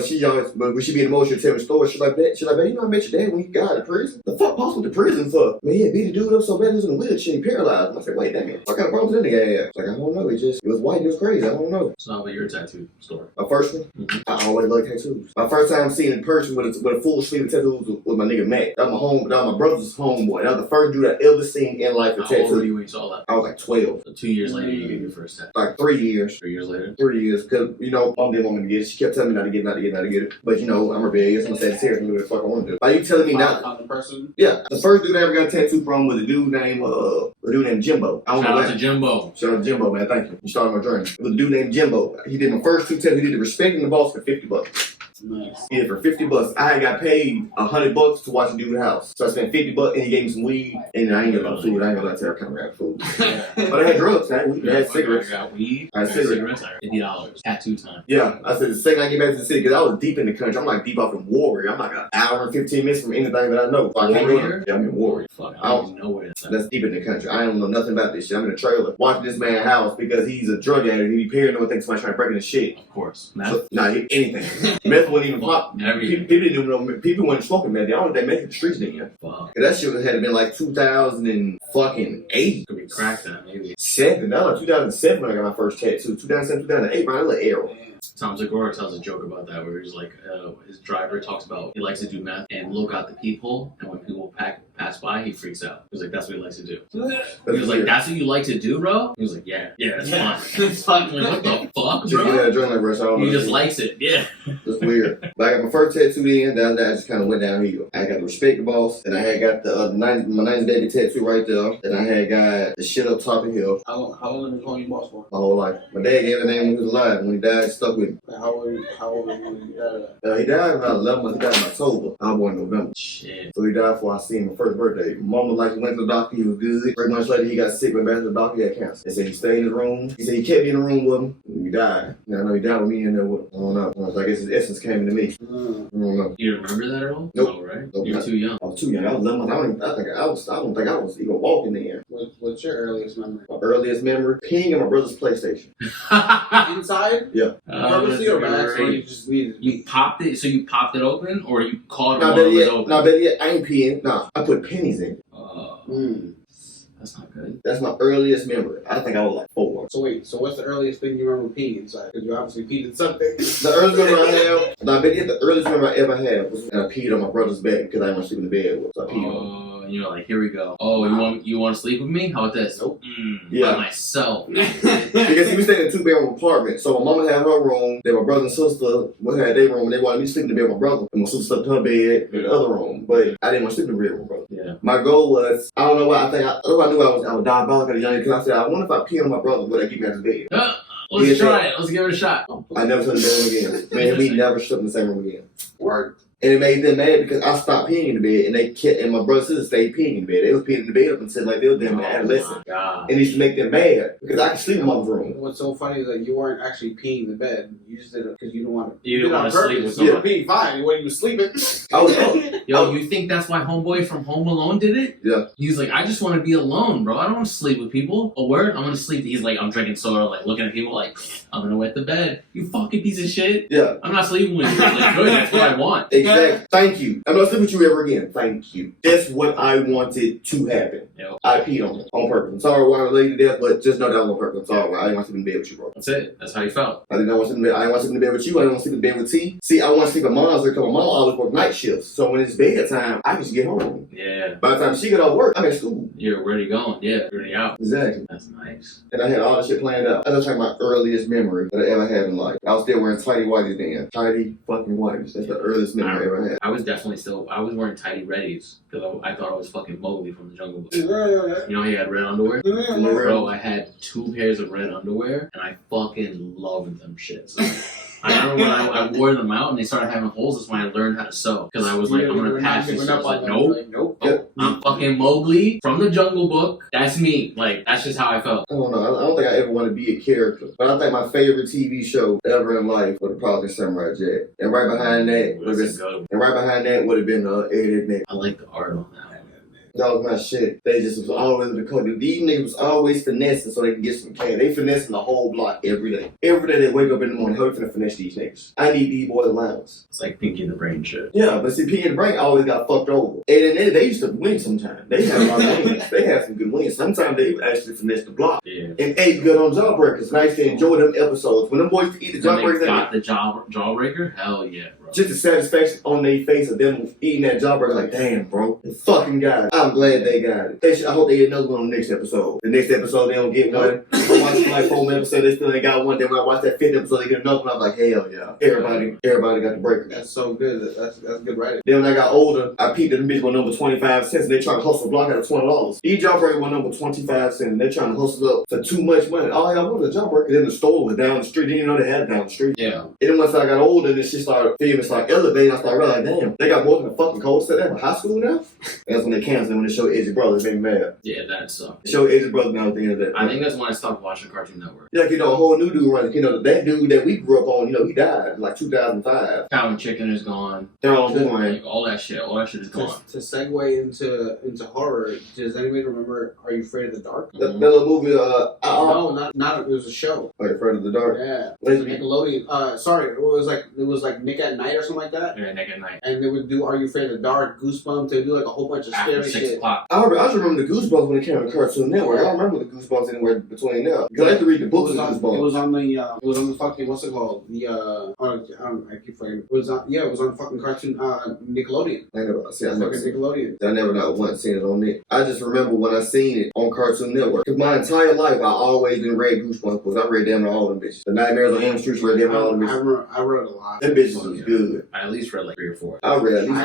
but when she be emotional, tell me stories, she like that. She like, man, you know I met your dad when he got out of prison? The fuck Pops went to prison for? Man, he beat the dude up so bad he was in a wheelchair, he paralyzed. I said, wait, damn it. What kind of problems did that nigga have? Like, I don't know. He was white, he was crazy. I don't know. It's not about your tattoo story. My first one, I always loved tattoos. My first time seeing in person with a full sleeve of tattoos was my nigga Matt. That was my brother's homeboy. That was the first dude I ever seen in life with How old were tattoos. you when you saw that? I was like 12. So 2 years later, you get your first tattoo. Like 3 years. 3 years later? 3 years, because, mom didn't want me to get it. She kept telling me not to get it. But, I'm rebellious. I'm a Sagittarius. I do what the fuck I want to do. Like, you telling me not? On the person? Yeah. The first dude I ever got a tattoo from was a dude named Jimbo. I don't Shout know out why. to Jimbo. Shout out to Jimbo, man. Thank you. You started my journey. It was a dude named Jimbo. He did my first 2 tattoos. He did the Respecting the Boss for $50. Nice. Yeah, for $50. I had got paid $100 to watch a dude's house. So I spent $50 and he gave me some weed. And I ain't got no food. I ain't gonna tell I got food. But I had drugs, I had weed, I had cigarettes. I got weed. I had cigarettes. I had $50. Tattoo time. Yeah, I said the second I get back to the city, because I was deep in the country. I'm like deep off in Wharrrraaaa. I'm like an hour and 15 minutes from anything that I know. So I can't Wharrrraaaa? Yeah, I'm in Wharrraaaa. Fuck, I don't even know where it's at. That's deep in the country. I don't know nothing about this shit. I'm in a trailer watching this man's house because he's a drug addict. He be paranoid, thinks somebody's trying to break in his shit. Of course. So, anything. Meth wouldn't even pop. Everything. People didn't even know. People weren't smoking meth. They don't think meth in the streets then. Fuck. That shit had been like 2008. Could be cracked then, maybe. 7. That was like 2007 when I got my first tattoo. 2007, 2008, man, a little arrow. Tom Segura tells a joke about that where he's like, his driver talks about he likes to do meth and look out the peephole, and when people pass by, he freaks out. He was like, that's what he likes to do. He was like, that's what you like to do, bro? He was like, yeah, that's fun. It's fun. Like, what the fuck, Just get bro? that adrenaline rush. I don't He know. just likes it, yeah. That's weird. But I got my first tattoo in, then I just kind of went downhill. I got the Respect the Boss, and I had got my 90's baby tattoo right there, and I had got the shit up top of hill How long have you called you boss for? my whole life. My dad gave the name when he was alive. When he died, he stuck with me. How old were you when you died? He died about 11 months. He died in October. I was born in November. Shit. So he died before I seen him my first birthday. Mama like he went to the doctor, he was good. 3 months later he got sick, went back to the doctor, he had cancer. They said he stayed in the room. He said he kept me in the room with him and he died. Now I know he died with me in there with him. I don't know. I guess his essence came into me. I don't know. You remember that at all? Nope. No, right? Nope. You were too young. I was too young. I was 11 months. I don't think I was even walking there. What's your earliest memory? My earliest memory, peeing in my brother's PlayStation. Inside? Yeah. Purposely or by accident? You just needed You popped it, so you popped it open, or you caught it Nah, while better it was yet, open? I ain't peeing. Nah, I put pennies in. That's not good. That's my earliest memory. I think I was like 4. So wait, so what's the earliest thing you remember peeing inside? Because you obviously peed in something. The earliest memory I have, the earliest memory I ever had was when I peed on my brother's bed because I didn't want to sleep in the bed with. So I peed on him. And you're like, here we go. Oh, you want to sleep with me? How about this? Nope. Yeah. By myself. Because we stayed in a 2-bedroom apartment. So my mama had her room, then my brother and sister had their room, and they wanted me to sleep in the bed with my brother. And my sister slept in her bed in the other room. But I didn't want to sleep in the bed with my brother. Yeah. My goal was, I don't know why, I knew I was diabolical at a young age, because I said, I wonder if I pee on my brother, would I keep me out of bed? Let's try it. Let's give it a shot. I never slept in the bed again. Man, we never slept in the same room again. Word. And it made them mad because I stopped peeing in the bed, and and my brother and sister stayed peeing in the bed. They was peeing in the bed up until like they were damn adolescent. God. And it used to make them mad because I could sleep in my room. What's so funny is that you weren't actually peeing in the bed. You just did it because you didn't want to. You didn't want to sleep with You someone. were peeing fine. You weren't even sleeping. I was Yo, you think that's why Homeboy from Home Alone did it? Yeah. He's like, I just want to be alone, bro. I don't want to sleep with people. A word? I'm going to sleep. He's like, I'm drinking soda, like looking at people like, I'm going to wet the bed. You fucking piece of shit. Yeah. I'm not sleeping with you. Like, good, that's what I want. Exactly. Thank you. I'm not sleeping with you ever again. Thank you. That's what I wanted to happen. Yo. I peed on purpose. I'm sorry why I related to that, but just know that was on purpose. I'm sorry. I didn't want to sleep in bed with you, bro. That's it. That's how you felt. I didn't want to sleep in bed. I didn't want to sleep in bed with you. I didn't want to sleep in bed with T. See, I want to sleep with Mom's because my mom always worked night shifts. So when it's bedtime, I can just get home. Yeah. By the time she get off work, I'm at school. You're already going. Yeah. You're already out. Exactly. That's nice. And I had all the shit planned out. That's like my earliest memory that I ever had in life. I was still wearing tidy whities then. Tidy fucking whities. That's the earliest memory I ever had. I was wearing tidy reddies because I thought I was fucking Mowgli from the Jungle Book. You know he had red underwear? Bro, I had 2 pairs of red underwear and I fucking loved them shits. I remember when I wore them out and they started having holes, that's when I learned how to sew. Because I was like, I'm gonna patch this. So I was like, nope. I'm fucking Mowgli from the Jungle Book. That's me. Like, that's just how I felt. I don't know. I don't think I ever want to be a character. But I think my favorite TV show ever in life would have probably been Samurai Jack. And right behind that would have been Eddie Nick. I like the art on that. That was my shit. They just was always the code. These niggas was always finessing so they can get some cash. They finessing the whole block every day. Every day they wake up in the morning, how we finna finesse these niggas? I need these boys allowance. It's like Pinky and the Brain shit. Yeah, but see, Pinky and the Brain always got fucked over. And then they used to win sometimes. They had a lot of wins. They had some good wins. Sometimes they would actually finesse the block. Yeah. And ate good on Jawbreakers. And I used to enjoy them episodes. When them boys used to eat the Jawbreakers, They got the Jawbreaker? Hell yeah, bro. just the satisfaction on their face of them eating that Jawbreaker, like, damn, bro, they fucking got it. I'm glad they got it. I hope they get another one on the next episode. The next episode, they don't get one. I watched like 4 episodes, they still ain't got one. Then when I watched that 5th episode, they get another one. I'm like, hell yeah. Everybody got the breaker. That's so good. That's good writing. Then when I got older, I peeped at the bitch with number 25 cents and they trying to hustle a block out of $20. Each Jawbreaker was number 25 cents and they're trying to hustle up for too much money. Oh, yeah, I wanted a Jawbreaker. Then the store was down the street. Didn't even know they had it down the street. Yeah. And then once I got older, this shit started feeling, started elevating. I started realizing, damn, they got more than a fucking cold set at high school now? That's when they canceled when they showed Edgy Brothers, made me mad. Yeah, that sucked. They showed Edgy Brothers now at the end of that. I think that's when I stopped watching Cartoon Network. Yeah, like, a whole new dude running. That dude that we grew up on, he died in like 2005. Cow and Chicken is gone. They're all going. Like, all that shit is gone. To segue into horror, does anybody remember Are You Afraid of the Dark? That little movie, No, not it was a show. Are You Afraid of the Dark? Yeah. What is It was it? Nickelodeon. Sorry, it was like Nick at Night or something like that. Yeah, Nick at Night. And they would do Are You Afraid of the Dark, Goosebumps, they do like a whole bunch of After scary 6 shit. o'clock. I just remember the Goosebumps when it came to Cartoon Network. I don't remember the Goosebumps anywhere between there. Because I had to read the It books of was Goosebumps. on the fucking, what's it called? I keep forgetting. It was on fucking cartoon Nickelodeon. I never Fucking Nickelodeon. I never not once seen it on it. I just remember when I seen it on Cartoon Network. Cause my entire life I always been read Goosebumps because I read them and all them bitches. The Nightmares on Elm Street, read them and all them bitches. I read a lot. Them bitches was good. I at least read like 3 or 4. I read at least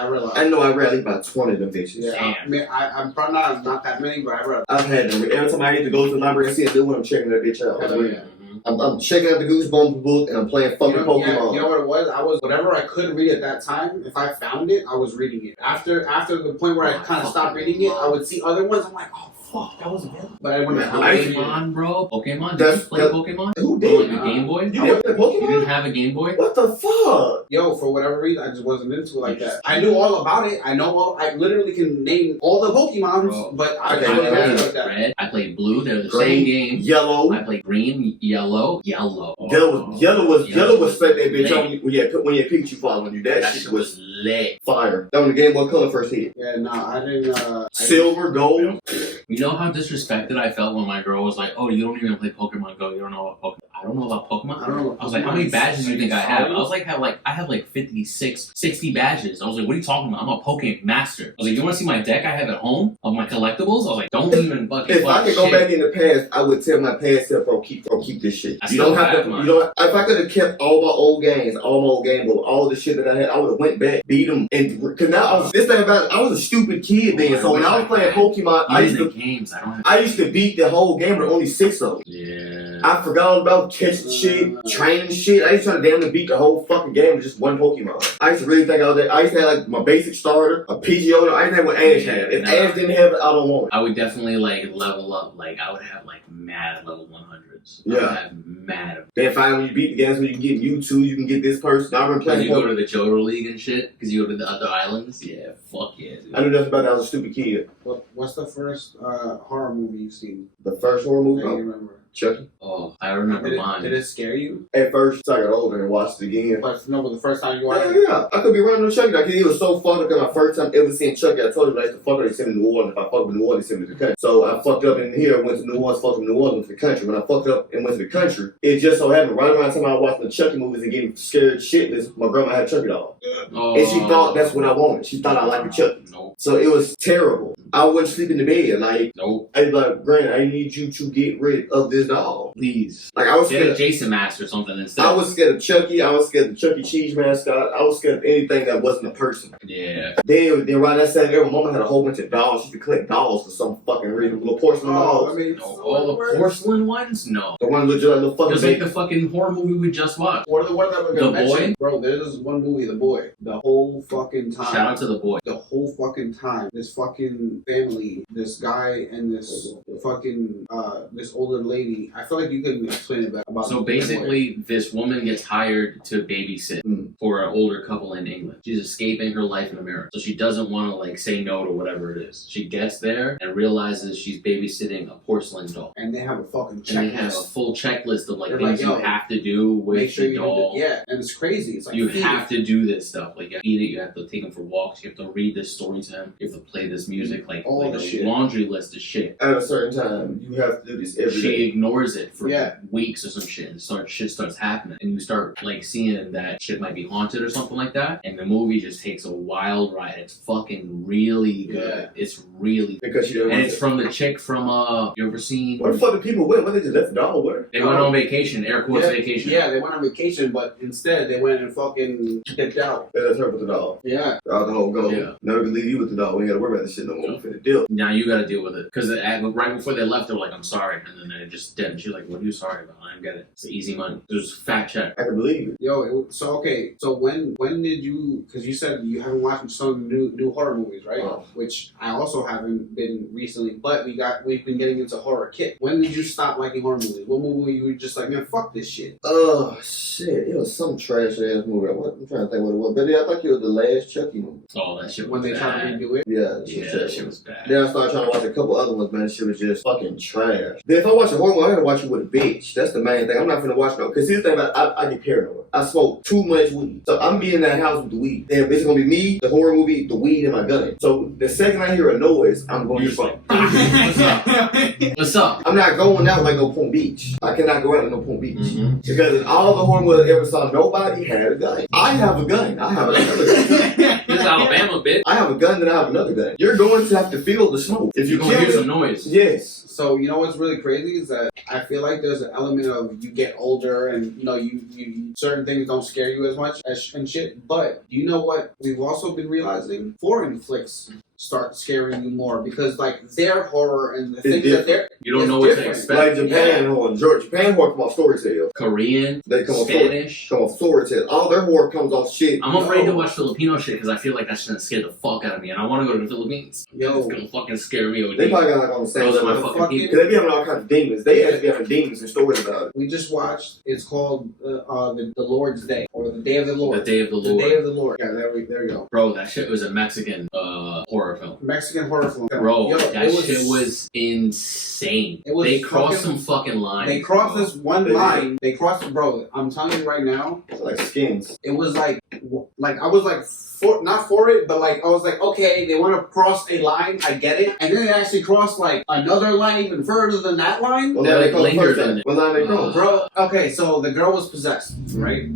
I read a lot. I know I read at least about 20 of them bitches. Yeah, I'm probably not that many, but I read. I've had them. Every time I get to go to the library and see it, I'm checking that bitch out. Hell yeah. I'm checking out the Goosebumps book and I'm playing fucking Pokemon. You know what it was? I was whatever I could read at that time. If I found it, I was reading it. After the point where I kind of stopped reading it, I would see other ones. I'm like, oh fuck, that was available. But I wouldn't. Pokemon, bro. Pokemon. Did you play Pokemon? Who On did? like a Game Boy? You didn't play Pokemon? You didn't have a Game Boy? What the fuck? Yo, for whatever reason, I just wasn't into it like that. I knew all about it. I literally can name all the Pokemons, Bro. but I I wasn't into it like played that. red. I played blue. They're the Green, same game. Yellow. I played green, yellow. Yellow was straight that bitch on you when you had Pikachu following you. That shit was lit. fire. That when the Game Boy Color first hit. Yeah, no, I didn't. Silver, gold. You know how disrespected I felt when my girl was like, "Oh, you don't even play Pokemon Go. You don't know what Pokemon." I don't know about Pokemon. I don't know. I was like, how many badges do you think I have? I was like, I have like 56, 60 badges. I was like, what are you talking about? I'm a Pokemon master. I was like, you want to see my deck I have at home of my collectibles? I was like, don't even fucking. If I could go back in the past, I would tell my past self, bro, keep this shit. You don't have to. You know, if I could have kept all my old games, all the shit that I had, I would have went back, beat them, and because now this thing about it, I was a stupid kid then. So when I was playing Pokemon, I used to beat the whole game with only 6 of them. Yeah. I forgot all about catching shit, training shit. I used to try to damn near beat the whole fucking game with just one Pokemon. I used to really think I was there. I used to have like my basic starter, a Pidgeotto. I didn't have what Ash had. If Ash didn't have it, I don't want it. I would definitely like level up. Like I would have like mad level 100s. Yeah. I would have mad. Then finally when you beat the games, when you can get Mewtwo, you can get this person. I remember playing. You go to the Johto League and shit because you go to the other islands. Yeah, fuck yeah. Dude. I knew nothing about that. I was a stupid kid. What's the first horror movie you've seen? The first horror movie? I don't remember. Chucky. Oh, I remember mine. Did it scare you? At first, I got older and watched it again. But no, but the first time you watched it? Yeah, I could be running with Chucky. Like, it was so fun because my first time ever seeing Chucky, I told you, I used to fuck her, they sent me to New Orleans. If I fucked with New Orleans, they sent me to the country. So I fucked up in here, went to New Orleans, fucked with New Orleans, went to the country. When I fucked up and went to the country, it just so happened right around the time I was watching the Chucky movies and getting scared shitless, my grandma had a Chucky doll. Oh, And she thought that's what I wanted. She thought I liked the Chucky. Nope. So it was terrible. I wouldn't sleep in the bed. Like, nope. I'd be like, Granny, I need you to get rid of this doll. Please. Like, I was Get scared. a Jason mask or something instead. I was scared of Chucky. I was scared of the Chuck E. Cheese mascot. I was scared of anything that wasn't a person. Yeah. Then right that same year, my mama had a whole bunch of dolls. She could collect dolls for some fucking reason. Little porcelain dolls. I mean, No, all the porcelain ones? No. The one legit like little fucking Just like the fucking horror movie we just watched. What The Boy? Bro, there's this one movie, The Boy. The whole fucking time. Shout out to The Boy. The whole fucking time. This fucking family, this guy and this fucking, this older lady. I feel like you couldn't explain it about So basically, this woman gets hired to babysit for an older couple in England. She's escaping her life in America. So she doesn't want to like say no to whatever it is. She gets there and realizes she's babysitting a porcelain doll. And they have a fucking checklist. And they have a full checklist of like They're things like, you have to do with Make sure the you doll. yeah, and it's crazy. It's like You have to do this stuff. Like you have to feed it, you have to take him for walks, you have to read this story to him, you have to play this music, like All the a shit. laundry list of shit. At a certain time, you have to do this every She day. ignores it for Yeah. weeks or some shit, and shit starts happening, and you start like seeing that shit might be haunted or something like that. And the movie just takes a wild ride. It's fucking really good. Yeah. It's really good. Because she didn't And want it's to. from the chick from you ever seen? What the fuck did people win? What, they just left the doll with her? They went on vacation, air quotes vacation. Yeah, they went on vacation, but instead they went and fucking dipped out. They left her with the doll. Yeah. Out the whole goal. Yeah. Never can leave you with the doll. We ain't gotta worry about this shit no more. We finna deal. Now you got to deal with it because right before they left, they were like, "I'm sorry," and then they just did. And she's like, "What are you sorry about? I didn't get it. It's easy money. There's a fat check." I can believe it. Yo, so when did you? Because you said you haven't watched some new horror movies, right? Oh. Which I also haven't been recently, but we've been getting into horror kit. When did you stop liking horror movies? What movie you were just like, man, fuck this shit? Oh shit! It was some trash ass movie. I'm trying to think what it was, but yeah, I think it was the last Chucky movie. Oh, that shit was When they tried to bad. redo it. Yeah, That shit was bad. Then I started trying to watch a couple other ones, man. Shit was just fucking trash. Then if I watch a horror movie, I gotta watch it with a bitch. That's the main thing. I'm not gonna watch no. Cause here's the thing about I get paranoid. I smoke too much weed, so I'm being in that house with the weed. And it's gonna be me, the horror movie, the weed, and my gun. So the second I hear a noise, I'm going to fuck. What's up? What's up? I'm not going out like no Point Beach. I cannot go out like no Point Beach. Mm-hmm. Because in all the horror movies I ever saw, nobody had a gun. I have a gun. I have another gun. This is Alabama, bitch. I have a gun, then I have another gun. You're going to have to feel the smoke. If you You're gonna kill hear me, some noise. yes. So you know what's really crazy is that I feel like there's an element of you get older and you know you certain things don't scare you as much and shit. But you know what we've also been realizing? Foreign flicks start scaring you more because like their horror and the things that they're You don't know what to different. expect. Like Japan horror. Japan horror come off storytell. Korean, They come off Spanish. Come off storytell. All their horror comes off shit. I'm afraid to watch Filipino shit because I feel like that's gonna scare the fuck out of me, and I want to go to the Philippines. Yo. It's gonna fucking scare me. They probably got like on the same Those are my level. fucking fucking- people. Cause they be having all kinds of demons. They actually be having demons and stories about it. We just watched. It's called the Lord's Day or or the Day of the Lord. The Day of the Lord. The Day of the Lord. Yeah, there you go. Bro, that shit was a Mexican horror film. Mexican horror film. Bro, Yo, that shit was insane. It was they crossed some fucking lines. They crossed this one line. They crossed, bro. I'm telling you right now. It's like skins. It was like I was like not for it, but like I was like, okay, they want to cross a line. I get it. And then they actually crossed like another line even further than that line. What They're, line like, they lingered crossed? in it. What line they crossed? Bro, okay, so the girl was possessed, right?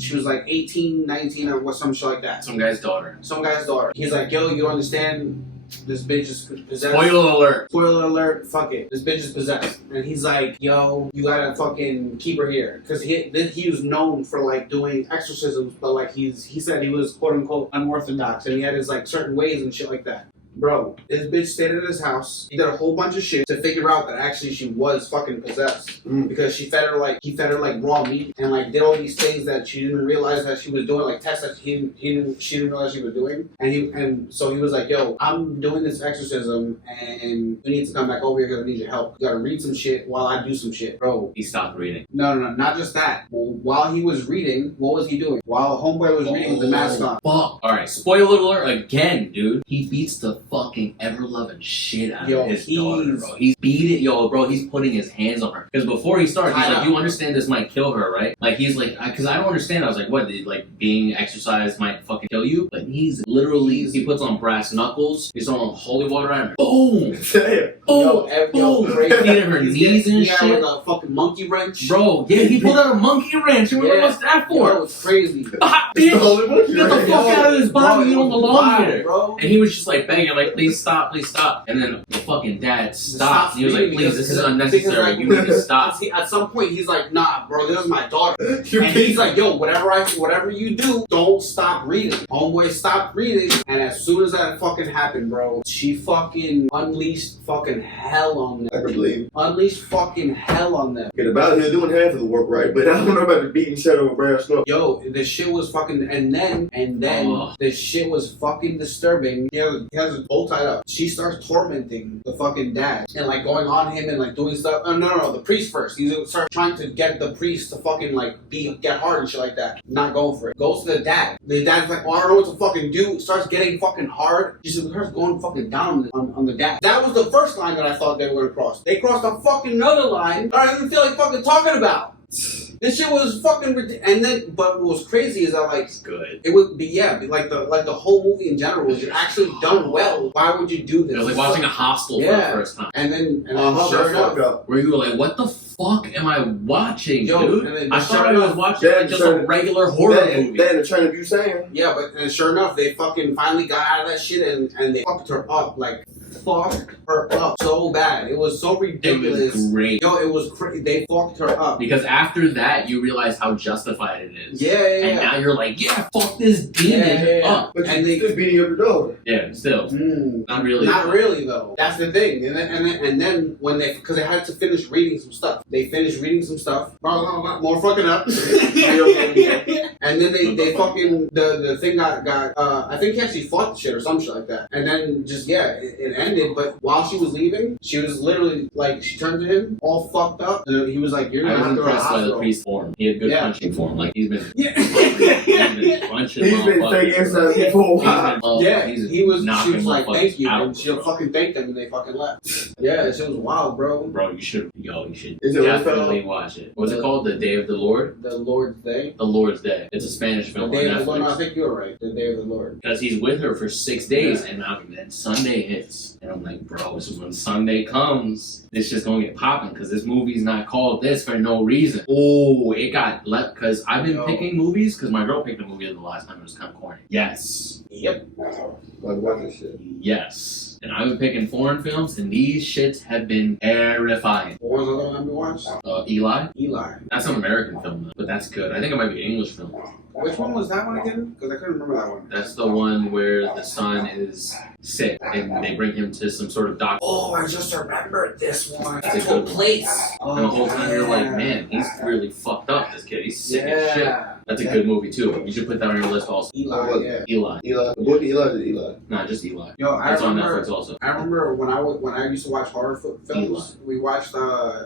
She was like 18, 19, or what, some shit like that. Some guy's daughter. Some guy's daughter. He's like, yo, you don't understand? This bitch is possessed. Spoiler alert. Spoiler alert, fuck it. This bitch is possessed. And he's like, yo, you gotta fucking keep her here. Because he was known for like doing exorcisms, but like he said he was quote unquote unorthodox and he had his like certain ways and shit like that. Bro, this bitch stayed at his house. He did a whole bunch of shit to figure out that actually she was fucking possessed. Because he fed her like raw meat and like did all these things that she didn't realize that she was doing, like tests that she didn't realize she was doing. And so he was like, yo, I'm doing this exorcism and you need to come back over here because I need your help. You gotta read some shit while I do some shit. Bro. He stopped reading. No, not just that. While he was reading, what was he doing? While homeboy was reading with the mask on. Fuck. Alright, spoiler alert again, dude. He beats the fucking ever-loving shit out of his daughter, bro. He's beat it, bro. He's putting his hands on her. Because before he started, he's like, you understand this might kill her, right? Like, he's like, because I don't understand. I was like, what, like, being exercised might fucking kill you? But he's literally, he puts on brass knuckles, he's on holy water on her. Boom! Boom! Boom! Hitting her knees and shit. Like a fucking monkey wrench. Bro, yeah, he pulled out a monkey wrench. And what's that for? That was crazy. Bitch, get the fuck out of his body, you don't belong here. Bro. And he was just like begging, like, please stop. And then the fucking dad stopped. And he was like, please, this is unnecessary. Like, you need to stop. At some point, he's like, nah, bro, this is my daughter. And he's like, yo, whatever you do, don't stop reading. Homeboy stopped reading, and as soon as that fucking happened, bro, she fucking unleashed fucking hell on them. I can believe. Unleashed fucking hell on them. Get about here doing half of the work right, but I don't know about the beating shit over brass knuckles. Yo, the shit was fucking, and then the shit was fucking disturbing. He has his bow tied up. She starts tormenting the fucking dad and like going on him and like doing stuff. Oh, no, the priest first. He starts trying to get the priest to fucking like get hard and shit like that. Not going for it. Goes to the dad. The dad's like, oh, I don't know what to fucking do. Starts getting fucking hard. She starts going fucking down on the dad. That was the first line that I thought they were gonna cross. They crossed a fucking another line that I didn't feel like fucking talking about. This shit was fucking ridiculous. And then, but what was crazy is that like it's good. It would be like the whole movie in general was actually done well. Why would you do this? It was like watching a Hostel for the first time. And then Sure enough, where you were like, what the fuck am I watching, Yo, dude? I thought I was watching like just a regular horror movie. Then the train of you saying. Yeah, but and sure enough, they fucking finally got out of that shit and they fucked her up. Like, fucked her up so bad. It was so ridiculous. It was great. Yo, it was crazy. They fucked her up. Because after that, you realize how justified it is. Yeah. And now you're like, yeah, fuck this demon up. But and they still beating up your daughter. Yeah, still. Not really. Not really, though. That's the thing. And then when because they had to finish reading some stuff. They finished reading some stuff. More fucking up. And then they fucking, the thing got I think he actually fought the shit or some shit like that. And then just, it ended. But while she was leaving, she was literally, like, she turned to him, all fucked up. And he was like, you're I gonna was have to go to the impressed by the hospital. priest form. He had good punching form. Like, he's been punching He's been taking stuff for a while. He was, she was like, motherfuckers thank you. out, And she'll bro. fucking thank them and they fucking left. Yeah, it was wild, bro. Bro, you should Is it definitely watch it. What's it called? The Day of the Lord? The Lord's Day. The Lord's Day. It's a Spanish The film Day on of the Lord. No, I Netflix. think you were right. The Day of the Lord. Because he's with her for 6 days, and then Sunday hits. And I'm like, bro, this is when Sunday comes. This just gonna get popping, because this movie's not called this for no reason. Oh, it got left, because I've been picking movies, because my girl picked a movie the last time. It was kind of corny. Yes. Yep. Like watching shit. Yes. And I've been picking foreign films, and these shits have been terrifying. What was the other one we watched? Eli? Eli. That's an American film, though, but that's good. I think it might be an English film. Which one was that one again? Because I couldn't remember that one. That's the one where the son is sick, and they bring him to some sort of doctor. Oh, I just remembered this one. It's a good place. And the whole time you're like, man, he's really fucked up, this kid. He's sick as shit. That's a good movie too. You should put that on your list also. Eli, yeah. Eli. Eli. The book of Eli is Eli. Nah, just Eli. Yo, I That's on remember. Netflix also. I remember when I used to watch horror films. We watched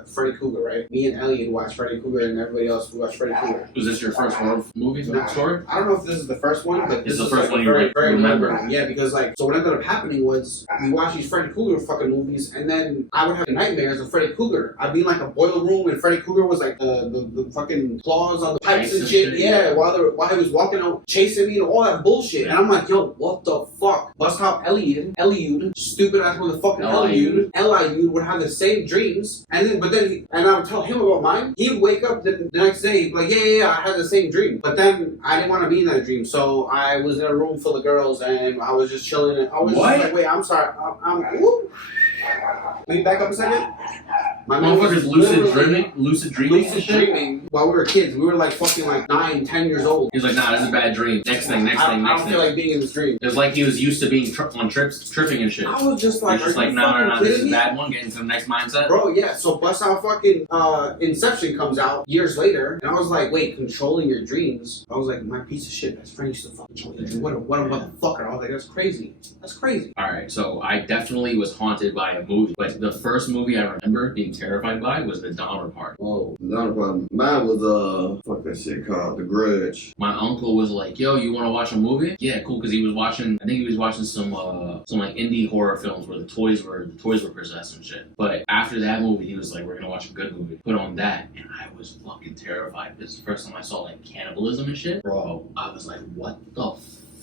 Freddy Krueger, right? Me and Elliot watched Freddy Krueger, and everybody else we watched Freddy Krueger. Was this your first horror movie story? I don't know if this is the first one, but It's this the first one you very remember. memorable. Yeah, because like, so what ended up happening was we watched these Freddy Krueger fucking movies, and then I would have nightmares of Freddy Krueger. I'd be in like a boiler room, and Freddy Krueger was like the fucking claws on the pipes and shit. Yeah, while he was walking out chasing me and all that bullshit. And I'm like, yo, what the fuck? Bust out Eliud, stupid ass motherfucking Eliud would have the same dreams, and I would tell him about mine. He'd wake up the next day, like, yeah, I had the same dream. But then I didn't want to be in that dream, so I was in a room full of girls, and I was just chilling. And I was just like, wait, I'm sorry, whoop. Will you back up a second? My motherfucker's lucid dreaming while we were kids. We were like fucking like 9, 10 years old. He was like, nah, this is a bad dream. Next thing. I don't feel like being in this dream. It was like he was used to being on tripping and shit. I was just like, He's just like, no, this is a bad one. Get into the next mindset. Bro, yeah. So bust out fucking Inception comes out years later, and I was like, wait, controlling your dreams? I was like, my piece of shit best friend used to fucking control your dreams. What a motherfucker! I was like, that's crazy. That's crazy. All right, so I definitely was haunted by a movie, but the first movie I remember being terrified by was The Donner Party. Oh, the Donner Party. Mine was fuck that shit called The Grudge. My uncle was like, yo, you want to watch a movie? Yeah, cool, because he was watching, I think he was watching some like indie horror films where the toys were possessed and shit. But after that movie, he was like, we're gonna watch a good movie. Put on that, and I was fucking terrified. This is the first time I saw like cannibalism and shit. Bro, I was like, what the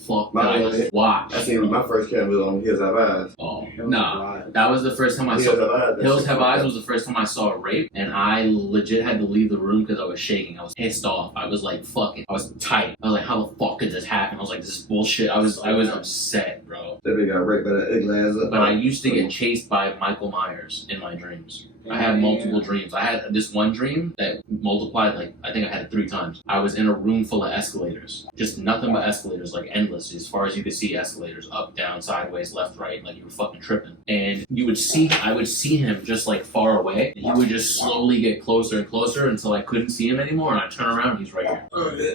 fuck did I just watch? I seen my first cat was on Hills Have Eyes. Oh, nah. That was the first time I saw Hills Have Eyes was the first time I saw a rape, and I legit had to leave the room because I was shaking. I was pissed off. I was like, fucking, I was tight. I was like, how the fuck could this happen? I was like, this is bullshit. I was upset, bro. That bitch got raped by that ugly ass up. But I used to get chased by Michael Myers in my dreams. I had multiple dreams. I had this one dream that multiplied, like, I think I had it 3 times. I was in a room full of escalators. Just nothing but escalators, like endless, as far as you could see escalators, up, down, sideways, left, right, like you were fucking tripping. And I would see him just like far away, and he would just slowly get closer and closer until I couldn't see him anymore, and I turn around and he's right here.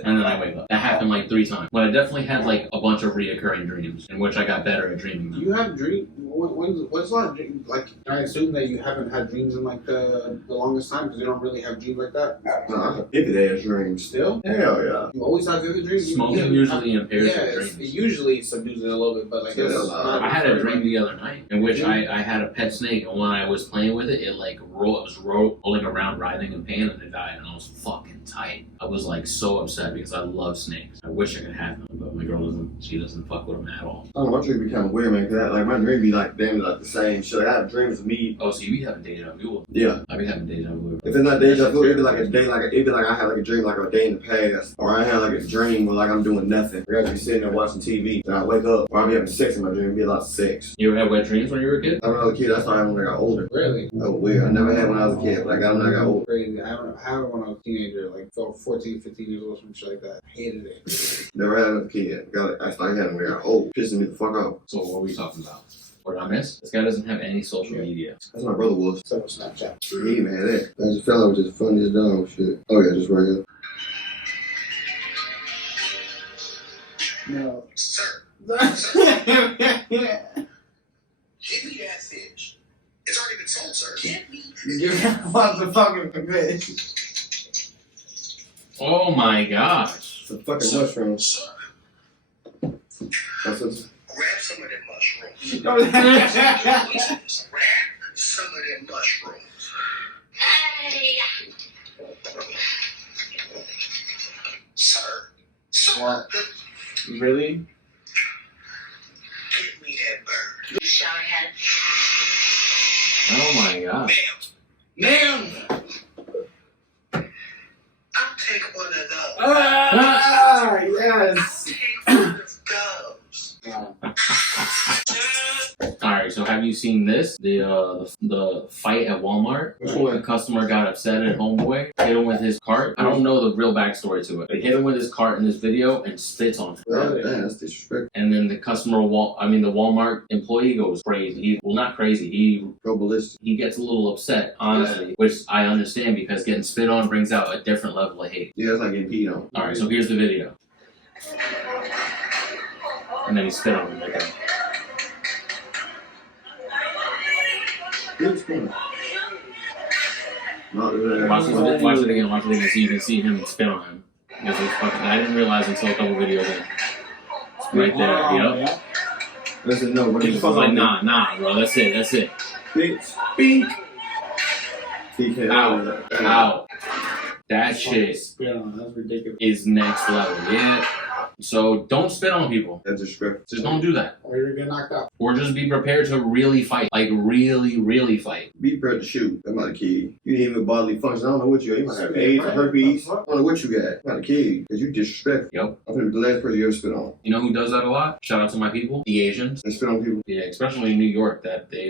And then I wake up. That happened like 3 times. But I definitely had like a bunch of reoccurring dreams, in which I got better at dreaming them. Do you have dreams? What's a lot of dreams? Like, I assume that you haven't had dreams in like the longest time because you don't really have dreams like that. No, I have vivid ass dreams. Still? Hell yeah. You always have vivid dreams? Smoking usually impairs your dreams. It usually subdues it a little bit, but like I had a dream the other night in which I had a pet snake, and when I was playing with it, it was rolling around, writhing in pain, and it died, and I was fucking tight. I was like so upset because I love snakes. I wish I could have them, but my girl doesn't fuck with them at all. I don't know, my dream be kind of weird, man, because like my dream be like damn like the same shit. Like, I have dreams of me. Oh, so you be having deja vu? Yeah. I be having deja vu. If it's not deja vu, it'd be like a day, it'd be like I had like a dream like a day in the past, or I had like a dream where like I'm doing nothing. I gotta be sitting there watching TV, and I wake up, or I be having sex in my dream. It'd be a lot of sex. You ever had wet dreams when you were a kid? I when I was a kid, I started when I got older. Really? That was weird. I never had when I was a kid, but I got when I got older. Crazy. I had it when I was a teenager, like 14, 15 years old, some shit like that. I hated it. Never had it as a kid. I started having when I got old, pissing me the fuck off. So what are we talking about? What did I miss? This guy doesn't have any social media. That's my brother was. So Snapchat. He even had that. I just felt like it was just funny as dog shit. Oh yeah, just right here. No. Sir. Give me that fish. It's already been sold, sir. Give me What the fucking fish? Oh my gosh. It's a fucking mushroom. Sir. That's what. Grab some of them mushrooms. Grab some of them mushrooms. Sir. Sir. What? Really? Give me that bird. You showerhead. Oh my gosh. Ma'am. I'll take one of those. Ah, I'll yes. take one of those. Alright, so have you seen this? The fight at Walmart. Which one? A customer got upset at homeboy, hit him with his cart. I don't know the real backstory to it. They hit him with his cart in this video and spits on him. Oh, damn, that's disrespectful. And then the the Walmart employee goes crazy. Well, not crazy. Go ballistic. He gets a little upset, honestly, which I understand because getting spit on brings out a different level of hate. Yeah, it's like getting peed on. All right, so here's the video. And then he spit on him like that. Good spin. Watch it again so you can see him spit on him. Because it's fucking, I didn't realize until a couple videos in. It's right there, yep. Listen, no, what He the was fuck? like, nah, bro, that's it. Bitch. Bink! TK. Ow. That shit That's ridiculous. is next level, yeah. So don't spit on people. That's disrespectful. Just don't do that. Or you're gonna get knocked out. Or just be prepared to really fight. Like, really fight. Be prepared to shoot. That might kill you. You didn't even bodily function. I don't know what you got. You might have AIDS or herpes. I don't know what you got. Might kill you because you disrespectful. Yep. I'm gonna be the last person you ever spit on. You know who does that a lot? Shout out to my people, the Asians. They spit on people. Yeah, especially in New York, that they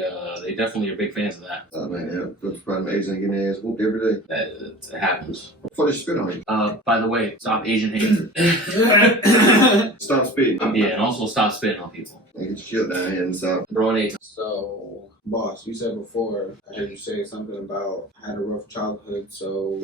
definitely are big fans of that. Oh man, yeah. That's probably amazing getting their ass whooped every day. It happens. Before they spit on you. By the way, stop Asian hate. Stop spitting. Yeah, and also stop spitting on people. And get your shit down here in the south. Bro, and eight. So, boss, you said before, I heard you say something about I had a rough childhood, so,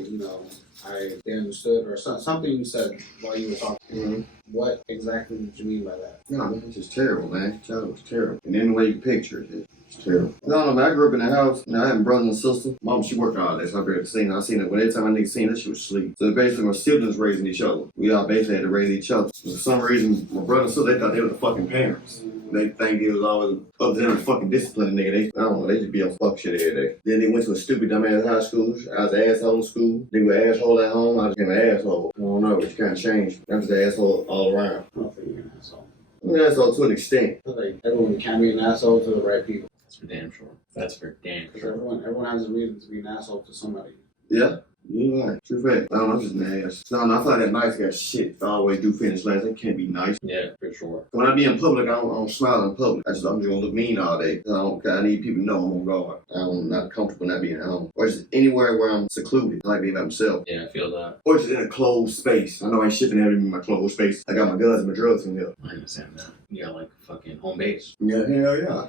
they understood, or something you said while you were talking. Mm-hmm. What exactly did you mean by that? No, man, it's just terrible, man. Childhood was terrible. And then the way you picture it, it's terrible. No, man, I grew up in the house. I had brothers and sisters. Mom, she worked all day, so I barely seen her. I seen it. But every time I nigga seen her, she was asleep. So basically, my siblings raising each other. We all basically had to raise each other. For some reason, my brother and sister, they thought they were the fucking parents. They think it was always up to them to fucking discipline a nigga. I don't know, they just be on fuck shit every day. Then they went to a stupid dumbass high school. I was an asshole in school. They were an asshole at home. I became an asshole. I don't know, but you kind of changed. I'm just an asshole all around. I don't think you're an asshole. I'm an asshole to an extent. I feel like everyone can be an asshole to the right people. That's for damn sure. That's for damn Because sure. everyone has a reason to be an asshole to somebody. Yeah. You right. True fact. No, I'm just an ass. No, I thought that nice guy shit always do finish last. They can't be nice. Yeah, for sure. When I be in public, I don't smile in public. I'm just gonna look mean all day. I need people to know I'm on guard. I'm not comfortable not being at home. Or just anywhere where I'm secluded. I like being by myself. Yeah, I feel that. Or just in a closed space. I know I ain't shipping everything in my closed space. I got my guns and my drugs in here. I understand that. You got like fucking home base. Yeah, hell yeah.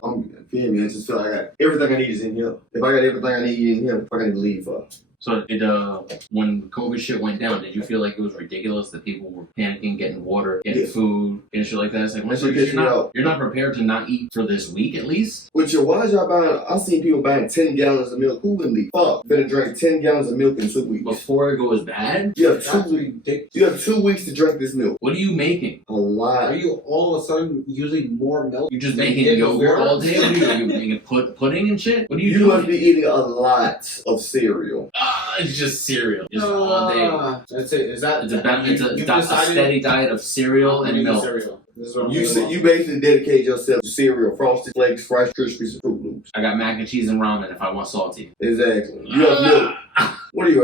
Feel me? I just feel like I got everything I need is in here. If I got everything I need in here, I can leave for. So when COVID shit went down, did you feel like it was ridiculous that people were panicking, getting water, getting food, and shit like that? It's like, That shit pissed me off. you're not prepared to not eat for this week at least? Why y'all buying? I seen people buying 10 gallons of milk. Who in the fuck finna drink 10 gallons of milk in 2 weeks? Before it goes bad? You have That's 2 weeks. ridiculous. You have 2 weeks to drink this milk. What are you making? A lot. Are you all of a sudden using more milk? You just than making you did yogurt before? all day? What are you making pudding and shit? What are you You doing? must be eating a lot of cereal. It's just cereal. Just all day. That's it. Is that It's a steady diet of cereal and milk. Cereal. This is what I'm You talking about. you basically dedicate yourself to cereal, Frosted Flakes, Rice Krispies, and Fruit Loops. I got mac and cheese and ramen if I want salty. Exactly. You have milk. What are you?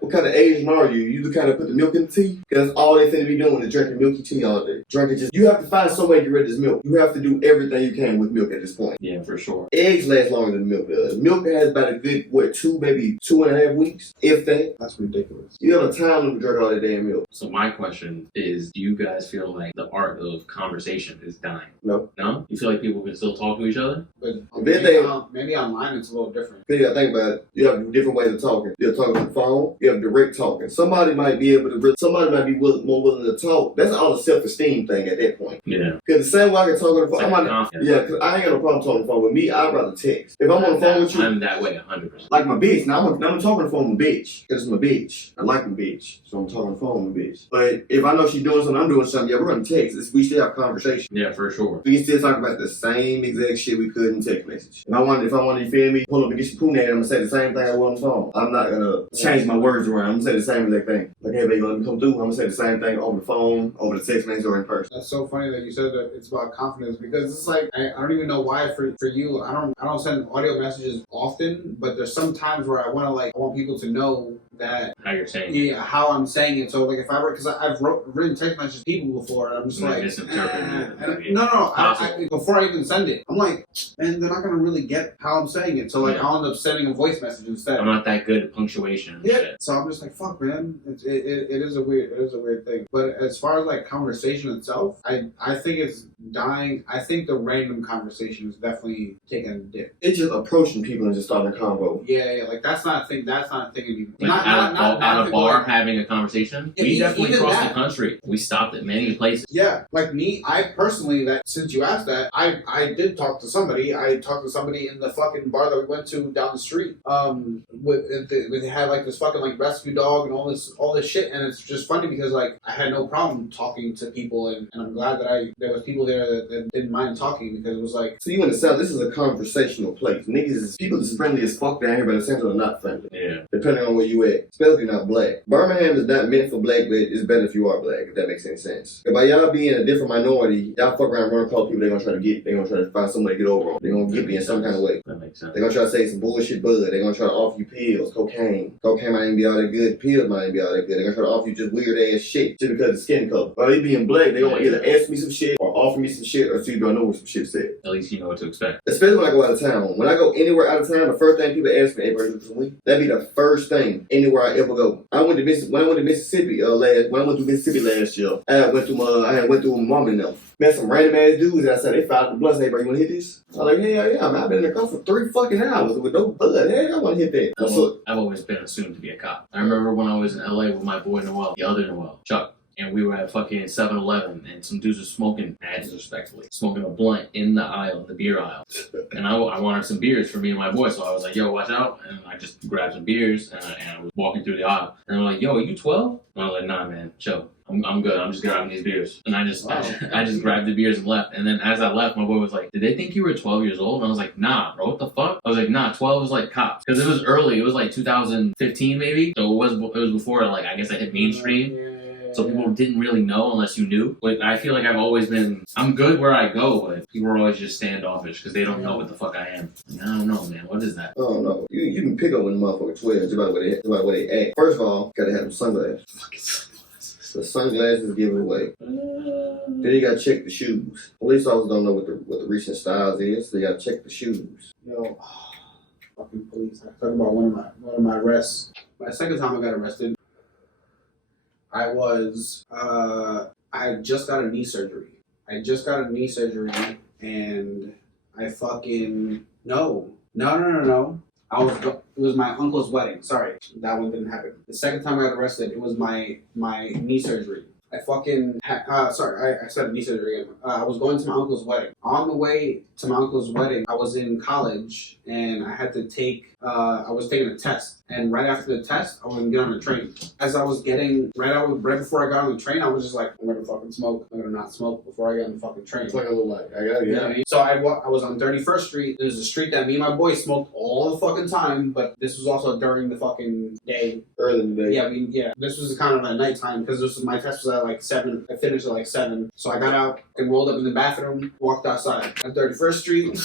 What kind of Asian are you? You the kind of put the milk in the tea? Because all they finna be doing is drinking milky tea all day. Drinking just. You have to find some way to get rid of this milk. You have to do everything you can with milk at this point. Yeah, for sure. Eggs last longer than milk does. Milk has about a good, maybe 2.5 weeks, if that. That's ridiculous. You have a time limit to drink all that damn milk. So my question is, do you guys feel like the art of conversation is dying? No. No? You feel like people can still talk to each other? But Then they- maybe online it's a little different. You gotta think about it. You have different ways of talking. You're talking on the phone. You have direct talking. Somebody might be able to. Somebody might be more willing to talk. That's all a self-esteem thing at that point. Yeah. Because the same way I can talk on the phone. It's like confidence. Yeah, because I ain't got no problem talking on the phone with me. I'd rather text. If I'm on the phone with you, I'm that way 100%. like my bitch. Now I'm talking on the phone with my bitch. Because it's my bitch. I like my bitch. So I'm talking on the phone with my bitch. But if I know she's doing something, I'm doing something, yeah, we're going to text. We still have a conversation. Yeah, for sure. We can still talk about the same exact shit we could in text message. If I want, you feel me, pull up and get your poon at it, I'm going to say the same thing I was on the phone. I'm not going to change my words around. I'm going to say the same exact thing. Like, hey, baby, let me come through. I'm going to say the same thing over the phone, over the text message, or in person. That's so funny that you said that it's about confidence because it's like I don't even know why for you I don't send audio messages often, but there's some times where I want people to know that How you're saying it. yeah, how I'm saying it. So like if I were, because I've written text messages to people before, and I'm just Might like, misinterpret it. and no, before I even send it, I'm like, and they're not gonna really get how I'm saying it. So like I'll end up sending a voice message instead. I'm not that good at punctuation and shit. So I'm just like, fuck, man. It is a weird thing. But as far as like conversation itself, I think it's dying. I think the random conversation is definitely taking a dip. It's just approaching people and just starting a convo. Yeah, like that's not a thing. That's not a thing anymore. Like at a bar having a conversation. Yeah, We definitely even crossed that. the country. We stopped at many places. Yeah, like me, I personally, that since you asked that, I did talk to somebody. I talked to somebody in the fucking bar that we went to down the street. They had like this fucking like rescue dog and all this shit, and it's just funny because like I had no problem talking to people, and I'm glad that there was people there that didn't mind talking because it was like. So you understand, this is a conversational place. People is friendly as fuck down here, but at the same time they're not friendly. Yeah. Depending on where you at. Especially if you're not black. Birmingham is not meant for black, but it's better if you are black, if that makes any sense. And by y'all being a different minority, y'all fuck around running across people they're gonna try to find somebody to get over on. They're gonna get me in some kind of way. That makes sense. They're gonna try to say some bullshit bud. They're gonna try to offer you pills, cocaine. Cocaine might even be all that good. Pills might even be all that good. They're gonna try to offer you just weird ass shit just because of skin color. By they being black, they're gonna either ask me some shit or offer me some shit or see if I know what some shit said. At least you know what to expect. Especially when I go out of town. When I go anywhere out of town, the first thing people ask me, "Hey, bro, some weed?" That'd be the first thing anywhere I ever go. When I went to Mississippi last year, I went through my mom and them. Met some random ass dudes outside. They filed the blunts. Hey, bro, you wanna hit this? I was like, yeah, man. I've been in the car for 3 fucking hours with no bud. Hey, I wanna hit that. I've always been assumed to be a cop. I remember when I was in LA with my boy Noel, the other Noel, Chuck. And we were at fucking 7-Eleven, and some dudes were smoking, disrespectfully, smoking a blunt in the aisle, the beer aisle. And I wanted some beers for me and my boy, so I was like, yo, watch out. And I just grabbed some beers, and I was walking through the aisle. And they're like, yo, are you 12? And I was like, nah, man, chill. I'm good. I'm just grabbing these beers. And I just grabbed the beers and left. And then as I left, my boy was like, did they think you were 12 years old? And I was like, nah, bro, what the fuck? I was like, nah, 12 was like cops. Because it was early. It was like 2015 maybe. So it was before, like, I guess I hit mainstream. So people didn't really know unless you knew. But I feel like I'm good where I go, but people are always just standoffish because they don't know what the fuck I am. Like, I don't know, man. What is that? I don't know. You can pick up when the motherfucker 12 just about the way they act. First of all, gotta have them sunglasses. Fucking sunglasses. The sunglasses give it away. Then you gotta check the shoes. Police officers don't know what the recent styles is, so you gotta check the shoes. Yo, fucking police. I talked about one of my arrests. My second time I got arrested, I just got a knee surgery. And I fucking no. It was my uncle's wedding. Sorry, that one didn't happen. The second time I got arrested, it was my knee surgery. I said knee surgery again. I was going to my uncle's wedding. On the way to my uncle's wedding, I was in college and I had to I was taking a test. And right after the test, I was gonna get on the train. As I was right before I got on the train, I was just like, I'm gonna fucking smoke. I'm gonna not smoke before I get on the fucking train. It's like a little like, I gotta get out. So I was on 31st Street. There's a street that me and my boy smoked all the fucking time, but this was also during the fucking day. Early in the day. Yeah. This was kind of at nighttime because my test was at like 7. I finished at like 7. So I got out and rolled up in the bathroom, walked outside on 31st Street.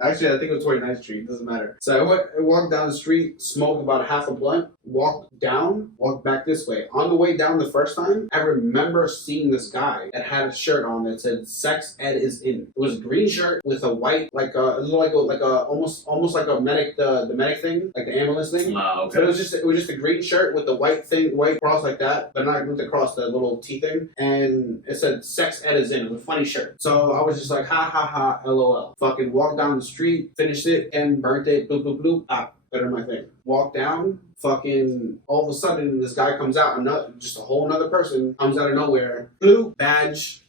Actually, I think it was 29th Street. Doesn't matter. So I walked down the street, smoked about half a blunt, walked back this way. On the way down the first time, I remember seeing this guy that had a shirt on that said "Sex Ed is in." It was a green shirt with a white, almost like a medic, the medic thing, like the ambulance thing. Wow, okay. So it was just a green shirt with the white cross like that, but not with the cross, the little T thing, and it said "Sex Ed is in." It was a funny shirt. So I was just like, ha ha ha, LOL. Fucking walked down the street, finished it, and burnt it. Bloop bloop bloop. Better my thing. Walk down. Fucking all of a sudden this guy comes out, just a whole nother person comes out of nowhere. Blue badge,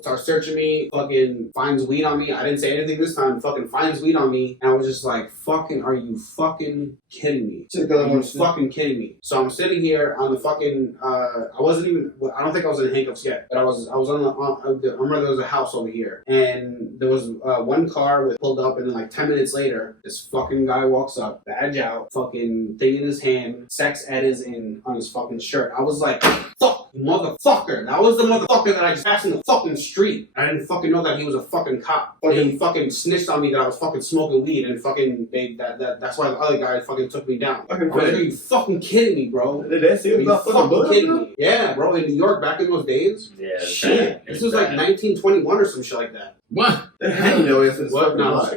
starts searching me, fucking finds weed on me. I didn't say anything this time, fucking finds weed on me. And I was just like, fucking, are you fucking kidding me? Are you fucking kidding me? So I'm sitting here on the fucking, I don't think I was in handcuffs yet, but I was on I remember there was a house over here. And there was one car pulled up, and then like 10 minutes later, this fucking guy walks up, badge out, fucking thing in his hand, "Sex Ed is in" on his fucking shirt. I was like, fuck motherfucker. That was the motherfucker that I just passed in the fucking street. I didn't fucking know that he was a fucking cop. He fucking snitched on me that I was fucking smoking weed, and fucking that's why the other guy fucking took me down. I was like, are you fucking kidding me, bro? That's it. Are you fucking kidding me? Yeah, bro. In New York, back in those days. Yeah, shit. This was like 1921 or some shit like that. What? I know it's What? No.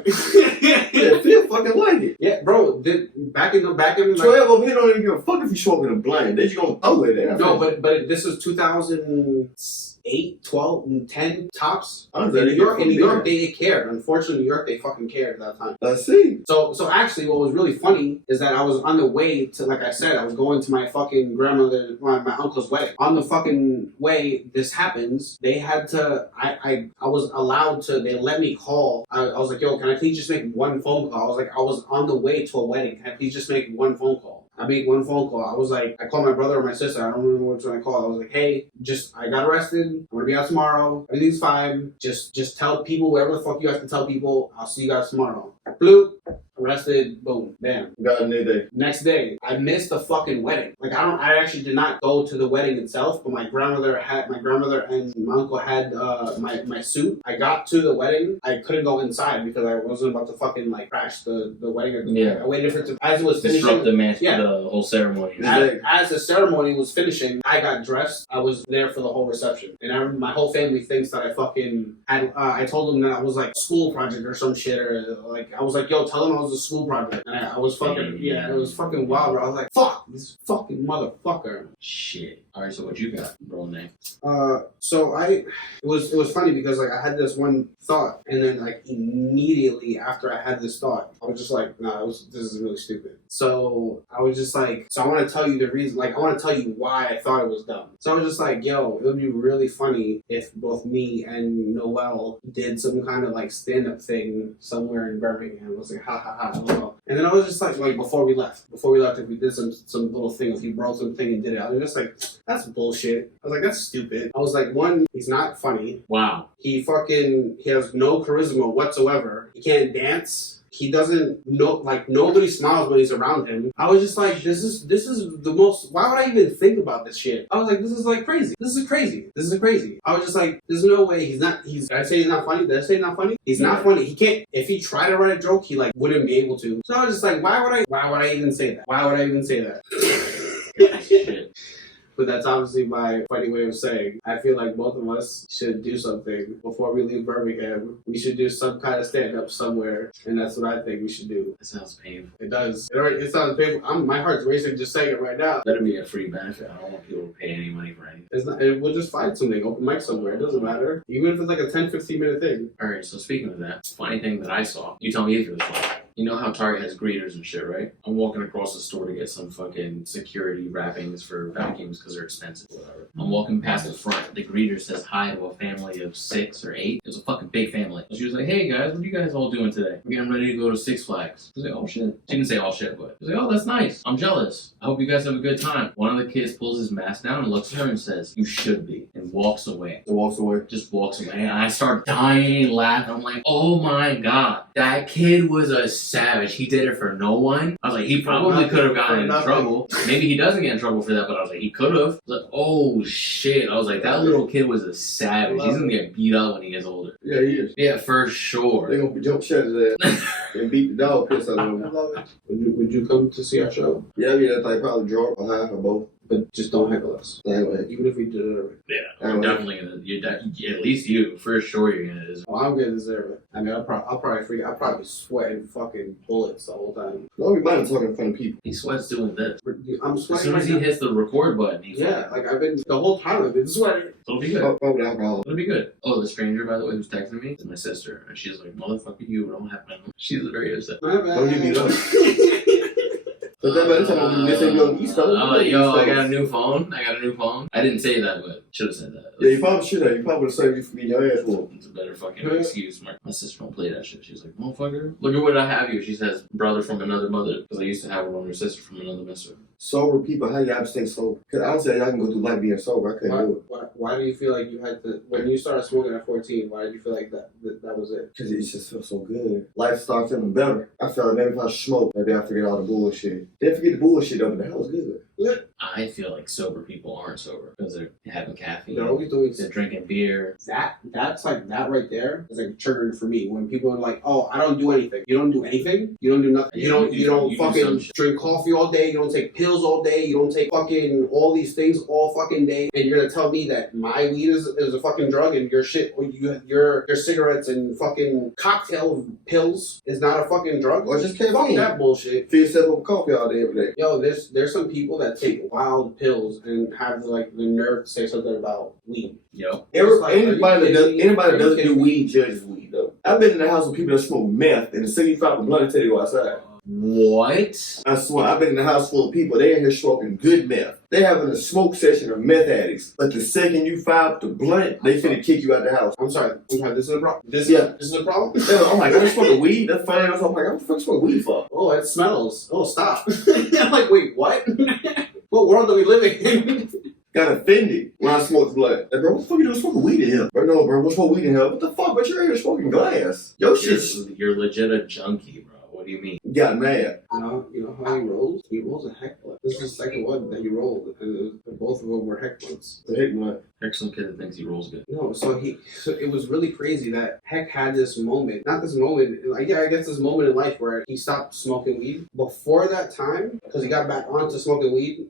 Yeah, feel fucking like it. Yeah, bro. Back in like, 12 over here don't even give a fuck if you smoking a blunt. They just gonna throw it there. no, but this is 2008, 12, and 10 tops. In New York, they cared. Unfortunately, in New York, they fucking cared at that time. I see. So actually, what was really funny is that I was on the way to, like I said, I was going to my fucking grandmother, my uncle's wedding. On the fucking way, this happens. They had to. I was allowed to. They let me call. I was like, yo, can I please just make one phone call? I was on the way to a wedding. Can I please just make one phone call? I made one phone call. I was like, I called my brother or my sister. I don't remember which one I called. I was like, hey, I got arrested. I'm gonna be out tomorrow. Everything's fine. Just tell people, whatever the fuck you have to tell people. I'll see you guys tomorrow. Bloop. Arrested, boom, bam. Got a new day. Next day, I missed the fucking wedding. Like I actually did not go to the wedding itself, but my grandmother and my uncle had my suit. I got to the wedding. I couldn't go inside because I wasn't about to fucking like crash the wedding. Yeah. I waited for it to, as it was finishing. Disrupt the whole ceremony. As the ceremony was finishing, I got dressed. I was there for the whole reception, and my whole family thinks that I fucking had. I told them that I was like school project or some shit, or like I was like, yo, tell them I was a school project, and I was fucking it was fucking wild, bro. I was like, fuck this fucking motherfucker. Shit. All right, so what you got, bro? Name. So it was funny because like I had this one thought, and then like immediately after I had this thought, I was just like, nah, this is really stupid. So I was just like, so I want to tell you the reason, like I want to tell you why I thought it was dumb. So I was just like, yo, it would be really funny if both me and Noel did some kind of like stand-up thing somewhere in Birmingham. I was like, ha ha ha, LOL. And then I was just like before we left, if we did some little thing, if he brought something and did it, I was just like, that's bullshit. I was like, that's stupid. I was like, one, he's not funny. Wow. He has no charisma whatsoever. He can't dance. He doesn't know, like nobody smiles when he's around him. I was just like, this is the most, why would I even think about this shit? I was like, this is like crazy. This is crazy. I was just like, there's no way did I say he's not funny? Did I say he's not funny? He's not funny. He can't, if he tried to write a joke, he like wouldn't be able to. So I was just like, why would I even say that? Why would I even say that? Shit. But that's obviously my funny way of saying, I feel like both of us should do something before we leave Birmingham. We should do some kind of stand-up somewhere, and that's what I think we should do. That sounds painful. It does. It sounds painful. My heart's racing just saying it right now. Better be a free benefit. I don't want people to pay any money for anything. It's not. We'll just find something, open mic somewhere. It doesn't matter. Even if it's like a 10-15 minute thing. All right, so speaking of that, funny thing that I saw. You tell me if it was funny. You know how Target has greeters and shit, right? I'm walking across the store to get some fucking security wrappings for vacuums because they're expensive or whatever. I'm walking past the front. The greeter says hi to a family of 6 or 8. It was a fucking big family. So she was like, hey guys, what are you guys all doing today? We're getting ready to go to Six Flags. I was like, oh shit. She didn't say all shit, but she was like, oh, that's nice. I'm jealous. I hope you guys have a good time. One of the kids pulls his mask down and looks at her and says, you should be, and walks away. Just walks away. And I start dying laughing. I'm like, oh my god. That kid was a savage. He did it for no one. I was like, he probably could have gotten in trouble. Maybe he doesn't get in trouble for that, but I was like, he could have. I was like, oh shit. I was like, that little kid was a savage. He's gonna get beat up when he gets older. Yeah, he is. Yeah, for sure. They gonna jump shut his ass and beat the dog piss out of him. I love it. Would you come to see our show? Yeah, that thing probably drunk or high or both. But just don't heckle us. Anyway. Even if we did it. Yeah, I'm definitely gonna. At least you, for sure, you're gonna deserve. Oh, I'm gonna deserve it. I mean, I'll probably sweating fucking bullets the whole time. Don't be mind talking in front of people. He sweats doing this. I'm As sweating. soon as he hits the record button, he's like I've been the whole time. I've been sweating. It'll be good. Over alcohol. It'll be good. Oh, the stranger, by the way, who's texting me is my sister, and she's like, "Motherfucker, you don't have my number." She's very upset. My bad. Don't give me that. But then by the time they say you're on the East Coast, I'm like, yo, I got a new phone. I didn't say that, but should have said that. Yeah, you probably should have. You probably would have saved you from getting your ass whooped. It's a better fucking excuse. My sister don't play that shit. She's like, motherfucker, look at what I have you. She says, brother from another mother, because I used to have her older sister from another mister. Sober people, how do y'all stay sober? Because I don't say y'all can go through life being sober. I couldn't do it. Why do you feel like you had to, when you started smoking at 14, why did you feel like that was it? Because it just feels so good. Life starts feeling better. I felt like maybe if I smoke, maybe I forget all the bullshit. Then forget the bullshit over the hell was good. I feel like sober people aren't sober because they're having caffeine. They're always doing They're drinking beer. that's like that right there is like triggering for me when people are like, oh, I don't do anything. You don't do anything. You don't do nothing. You don't You do fucking some shit. drink coffee all day. You don't take pills all day. You don't take fucking all these things all fucking day. And you're gonna tell me that my weed is a fucking drug and your shit, or your cigarettes and fucking cocktail pills is not a fucking drug? Or just Fuck caffeine. that bullshit. Fill yourself up with coffee all day, every day. Yo, there's some people that take wild pills and have like the nerve to say something about weed. Yo. Anybody that doesn't do weed judges weed though. I've been in the house with people that smoke meth and the second you find a blunt until they go outside. What? I swear, I've been in the house full of people. They in here smoking good meth. They having a smoke session of meth addicts. But the second you fire up the blunt, they finna kick you out the house. I'm sorry. This is a problem. This is a problem. I'm like, I'm smoking weed. That's fine. I'm like, what the fuck smoke weed for? Oh, it smells. Oh, stop. I'm like, wait, what? What world are we living in? Got offended when I smoked blunt. Like, bro, what the fuck you doing smoking weed in here? Bro, no, bro, what's smoking weed in here? What the fuck? But you're here smoking glass. Yo, shit's You're legit a junkie, bro. What do you mean? got mad. You know how he rolls? He rolls a heck blunt. This is the second one that he rolled, and both of them were heck blunts. The heck blunt. Excellent kid that thinks he rolls good. No, so it was really crazy that Heck had this moment, not this moment, like, yeah, I guess this moment in life where he stopped smoking weed. Before that time, because he got back onto smoking weed,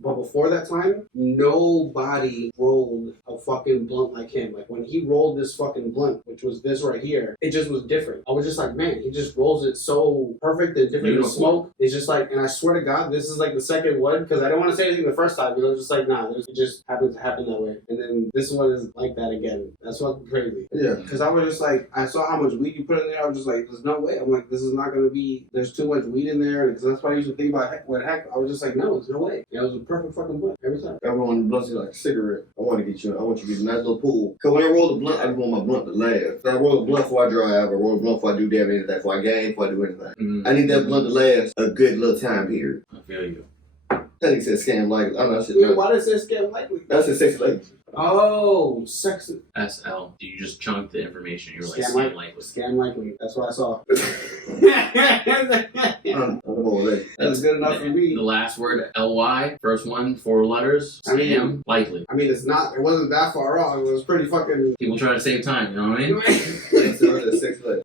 but before that time, nobody rolled a fucking blunt like him. Like, when he rolled this fucking blunt, which was this right here, it just was different. I was just like, man, he just rolls it so perfect and different than smoke. It's just like, and I swear to God, this is like the second one, because I don't want to say anything the first time, but I was just like, nah, it just happened to happen that way. And then this one is like that again. That's fucking crazy. Yeah. Because I was just like, I saw how much weed you put in there. I was just like, there's no way. I'm like, this is not going to be, there's too much weed in there. Because that's why I used to think about heck. I was just like, no, there's no way. And it was a perfect fucking blunt every time. Everyone blunts like a cigarette. I want to get you a nice little pool. Because when I roll the blunt, I just want my blunt to last. I roll the blunt before I drive. I roll the blunt before I do damn anything. Before I game, before I do anything. Mm-hmm. I need that blunt to last a good little time period. I feel you. That nigga said scam likely. I know that shit. Wait, why did it say scam likely? That's a sexy lady. Oh, sexy. SL. You just chunked the information. You were like, Scam scam likely. Scam likely. That's what I saw. That's good enough for me. The last word, LY, first one, 4 letters, scam, likely. I mean, it wasn't that far off. It was pretty fucking. People try to save time, you know what I mean?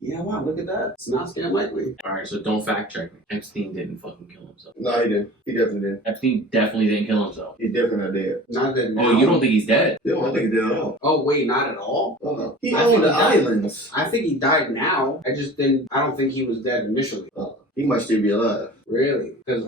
Yeah, wow, look at that. It's not scam likely. Alright, so don't fact check me. Epstein didn't fucking kill himself. No, he didn't. He definitely didn't. Epstein definitely didn't kill himself. He definitely not dead. Not that. Oh, you don't think he's dead? Yeah, I don't think he did at all. Oh, wait, not at all? Oh, no. He I think owned the he died. islands. I think he died now. I don't think he was dead initially. He might still be alive. Really? Because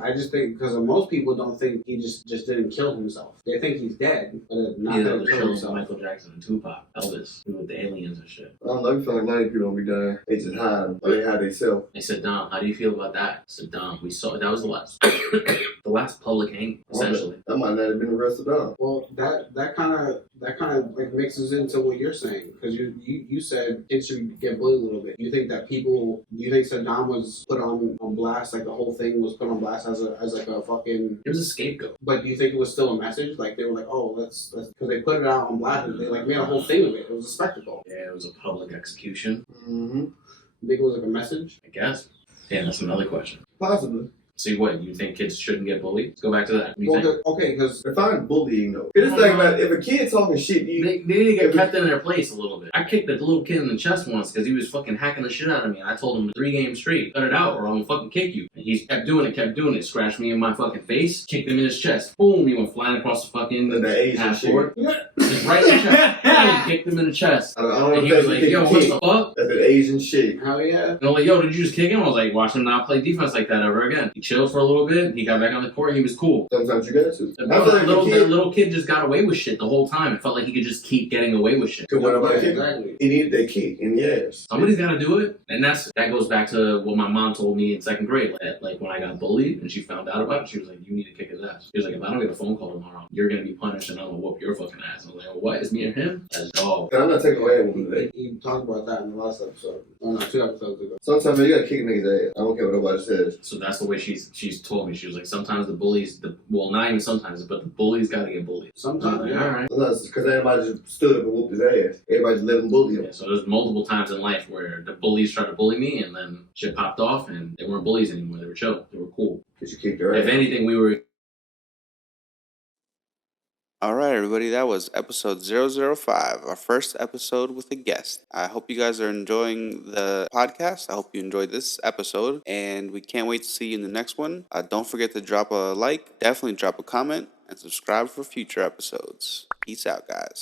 most people don't think he just didn't kill himself. They think he's dead, but not Yeah, that he they're killed showing himself. Michael Jackson and Tupac, Elvis, with the aliens and shit. I don't know. I feel like a lot of people don't be dying. They just hide them. Or they hide themselves. They said, Dom, how do you feel about that? I said, Dom, we saw that was the last the last public hanging, essentially. That might not have been the rest of them. Well, that kind of like mixes into what you're saying, because you said it should get bullied a little bit. You think Saddam was put on blast, like the whole thing was put on blast as like a fucking. It was a scapegoat. But do you think it was still a message? Like they were like, oh, let's because they put it out on blast and they like made a whole thing of it. It was a spectacle. Yeah, it was a public execution. Mm-hmm. You think it was like a message? I guess. Yeah, that's another question. Possibly. See what, you think kids shouldn't get bullied? Let's go back to that. What do you Well, think? okay, because Define bullying though. This thing about if a kid talking shit, They need to get kept in their place a little bit. I kicked that little kid in the chest once because he was fucking hacking the shit out of me. I told him 3 games straight, cut it out or I'm gonna fucking kick you. And he kept doing it, scratched me in my fucking face, kicked him in his chest. Boom, he went flying across the fucking the Asian half shit. court. Just right in the chest. Boom, kicked him in the chest. I don't And he know was if like, that's yo, what the fuck? That's the Asian shit. hell yeah. And I'm like, yo, did you just kick him? I was like, watch him not play defense like that ever again. He chilled for a little bit. He got back on the court. He was cool. Sometimes you got to. The little kid just got away with shit the whole time. It felt like he could just keep getting away with shit. Cause what about Yeah, kick? exactly. He needed that kick in the ass. Somebody's got to do it, and that goes back to what my mom told me in 2nd grade. Like when I got bullied and she found out about it, she was like, "You need to kick his ass." She was like, "If I don't get a phone call tomorrow, you're gonna be punished, and I'm gonna whoop your fucking ass." I was like, well, "What? It's me or him?" That's dog. And I'm not taking away from today. You talked about that in the last episode. Oh no, 2 episodes ago. Sometimes you gotta kick a nigga's ass. I don't care what nobody says. So that's the way she's told me. She was like, sometimes the bullies, well, not even sometimes, but the bullies got to get bullied. Sometimes, Like, yeah. all right. Sometimes because everybody just stood up and whooped his ass. Everybody just let him bully him. Yeah, so there's multiple times in life where the bullies tried to bully me, and then shit popped off, and they weren't bullies anymore. They were chill. They were cool. Cause you kicked their ass. If anything, we were Alright, everybody, that was episode 005, our first episode with a guest. I hope you guys are enjoying the podcast. I hope you enjoyed this episode, and we can't wait to see you in the next one. Don't forget to drop a like, definitely drop a comment, and subscribe for future episodes. Peace out, guys.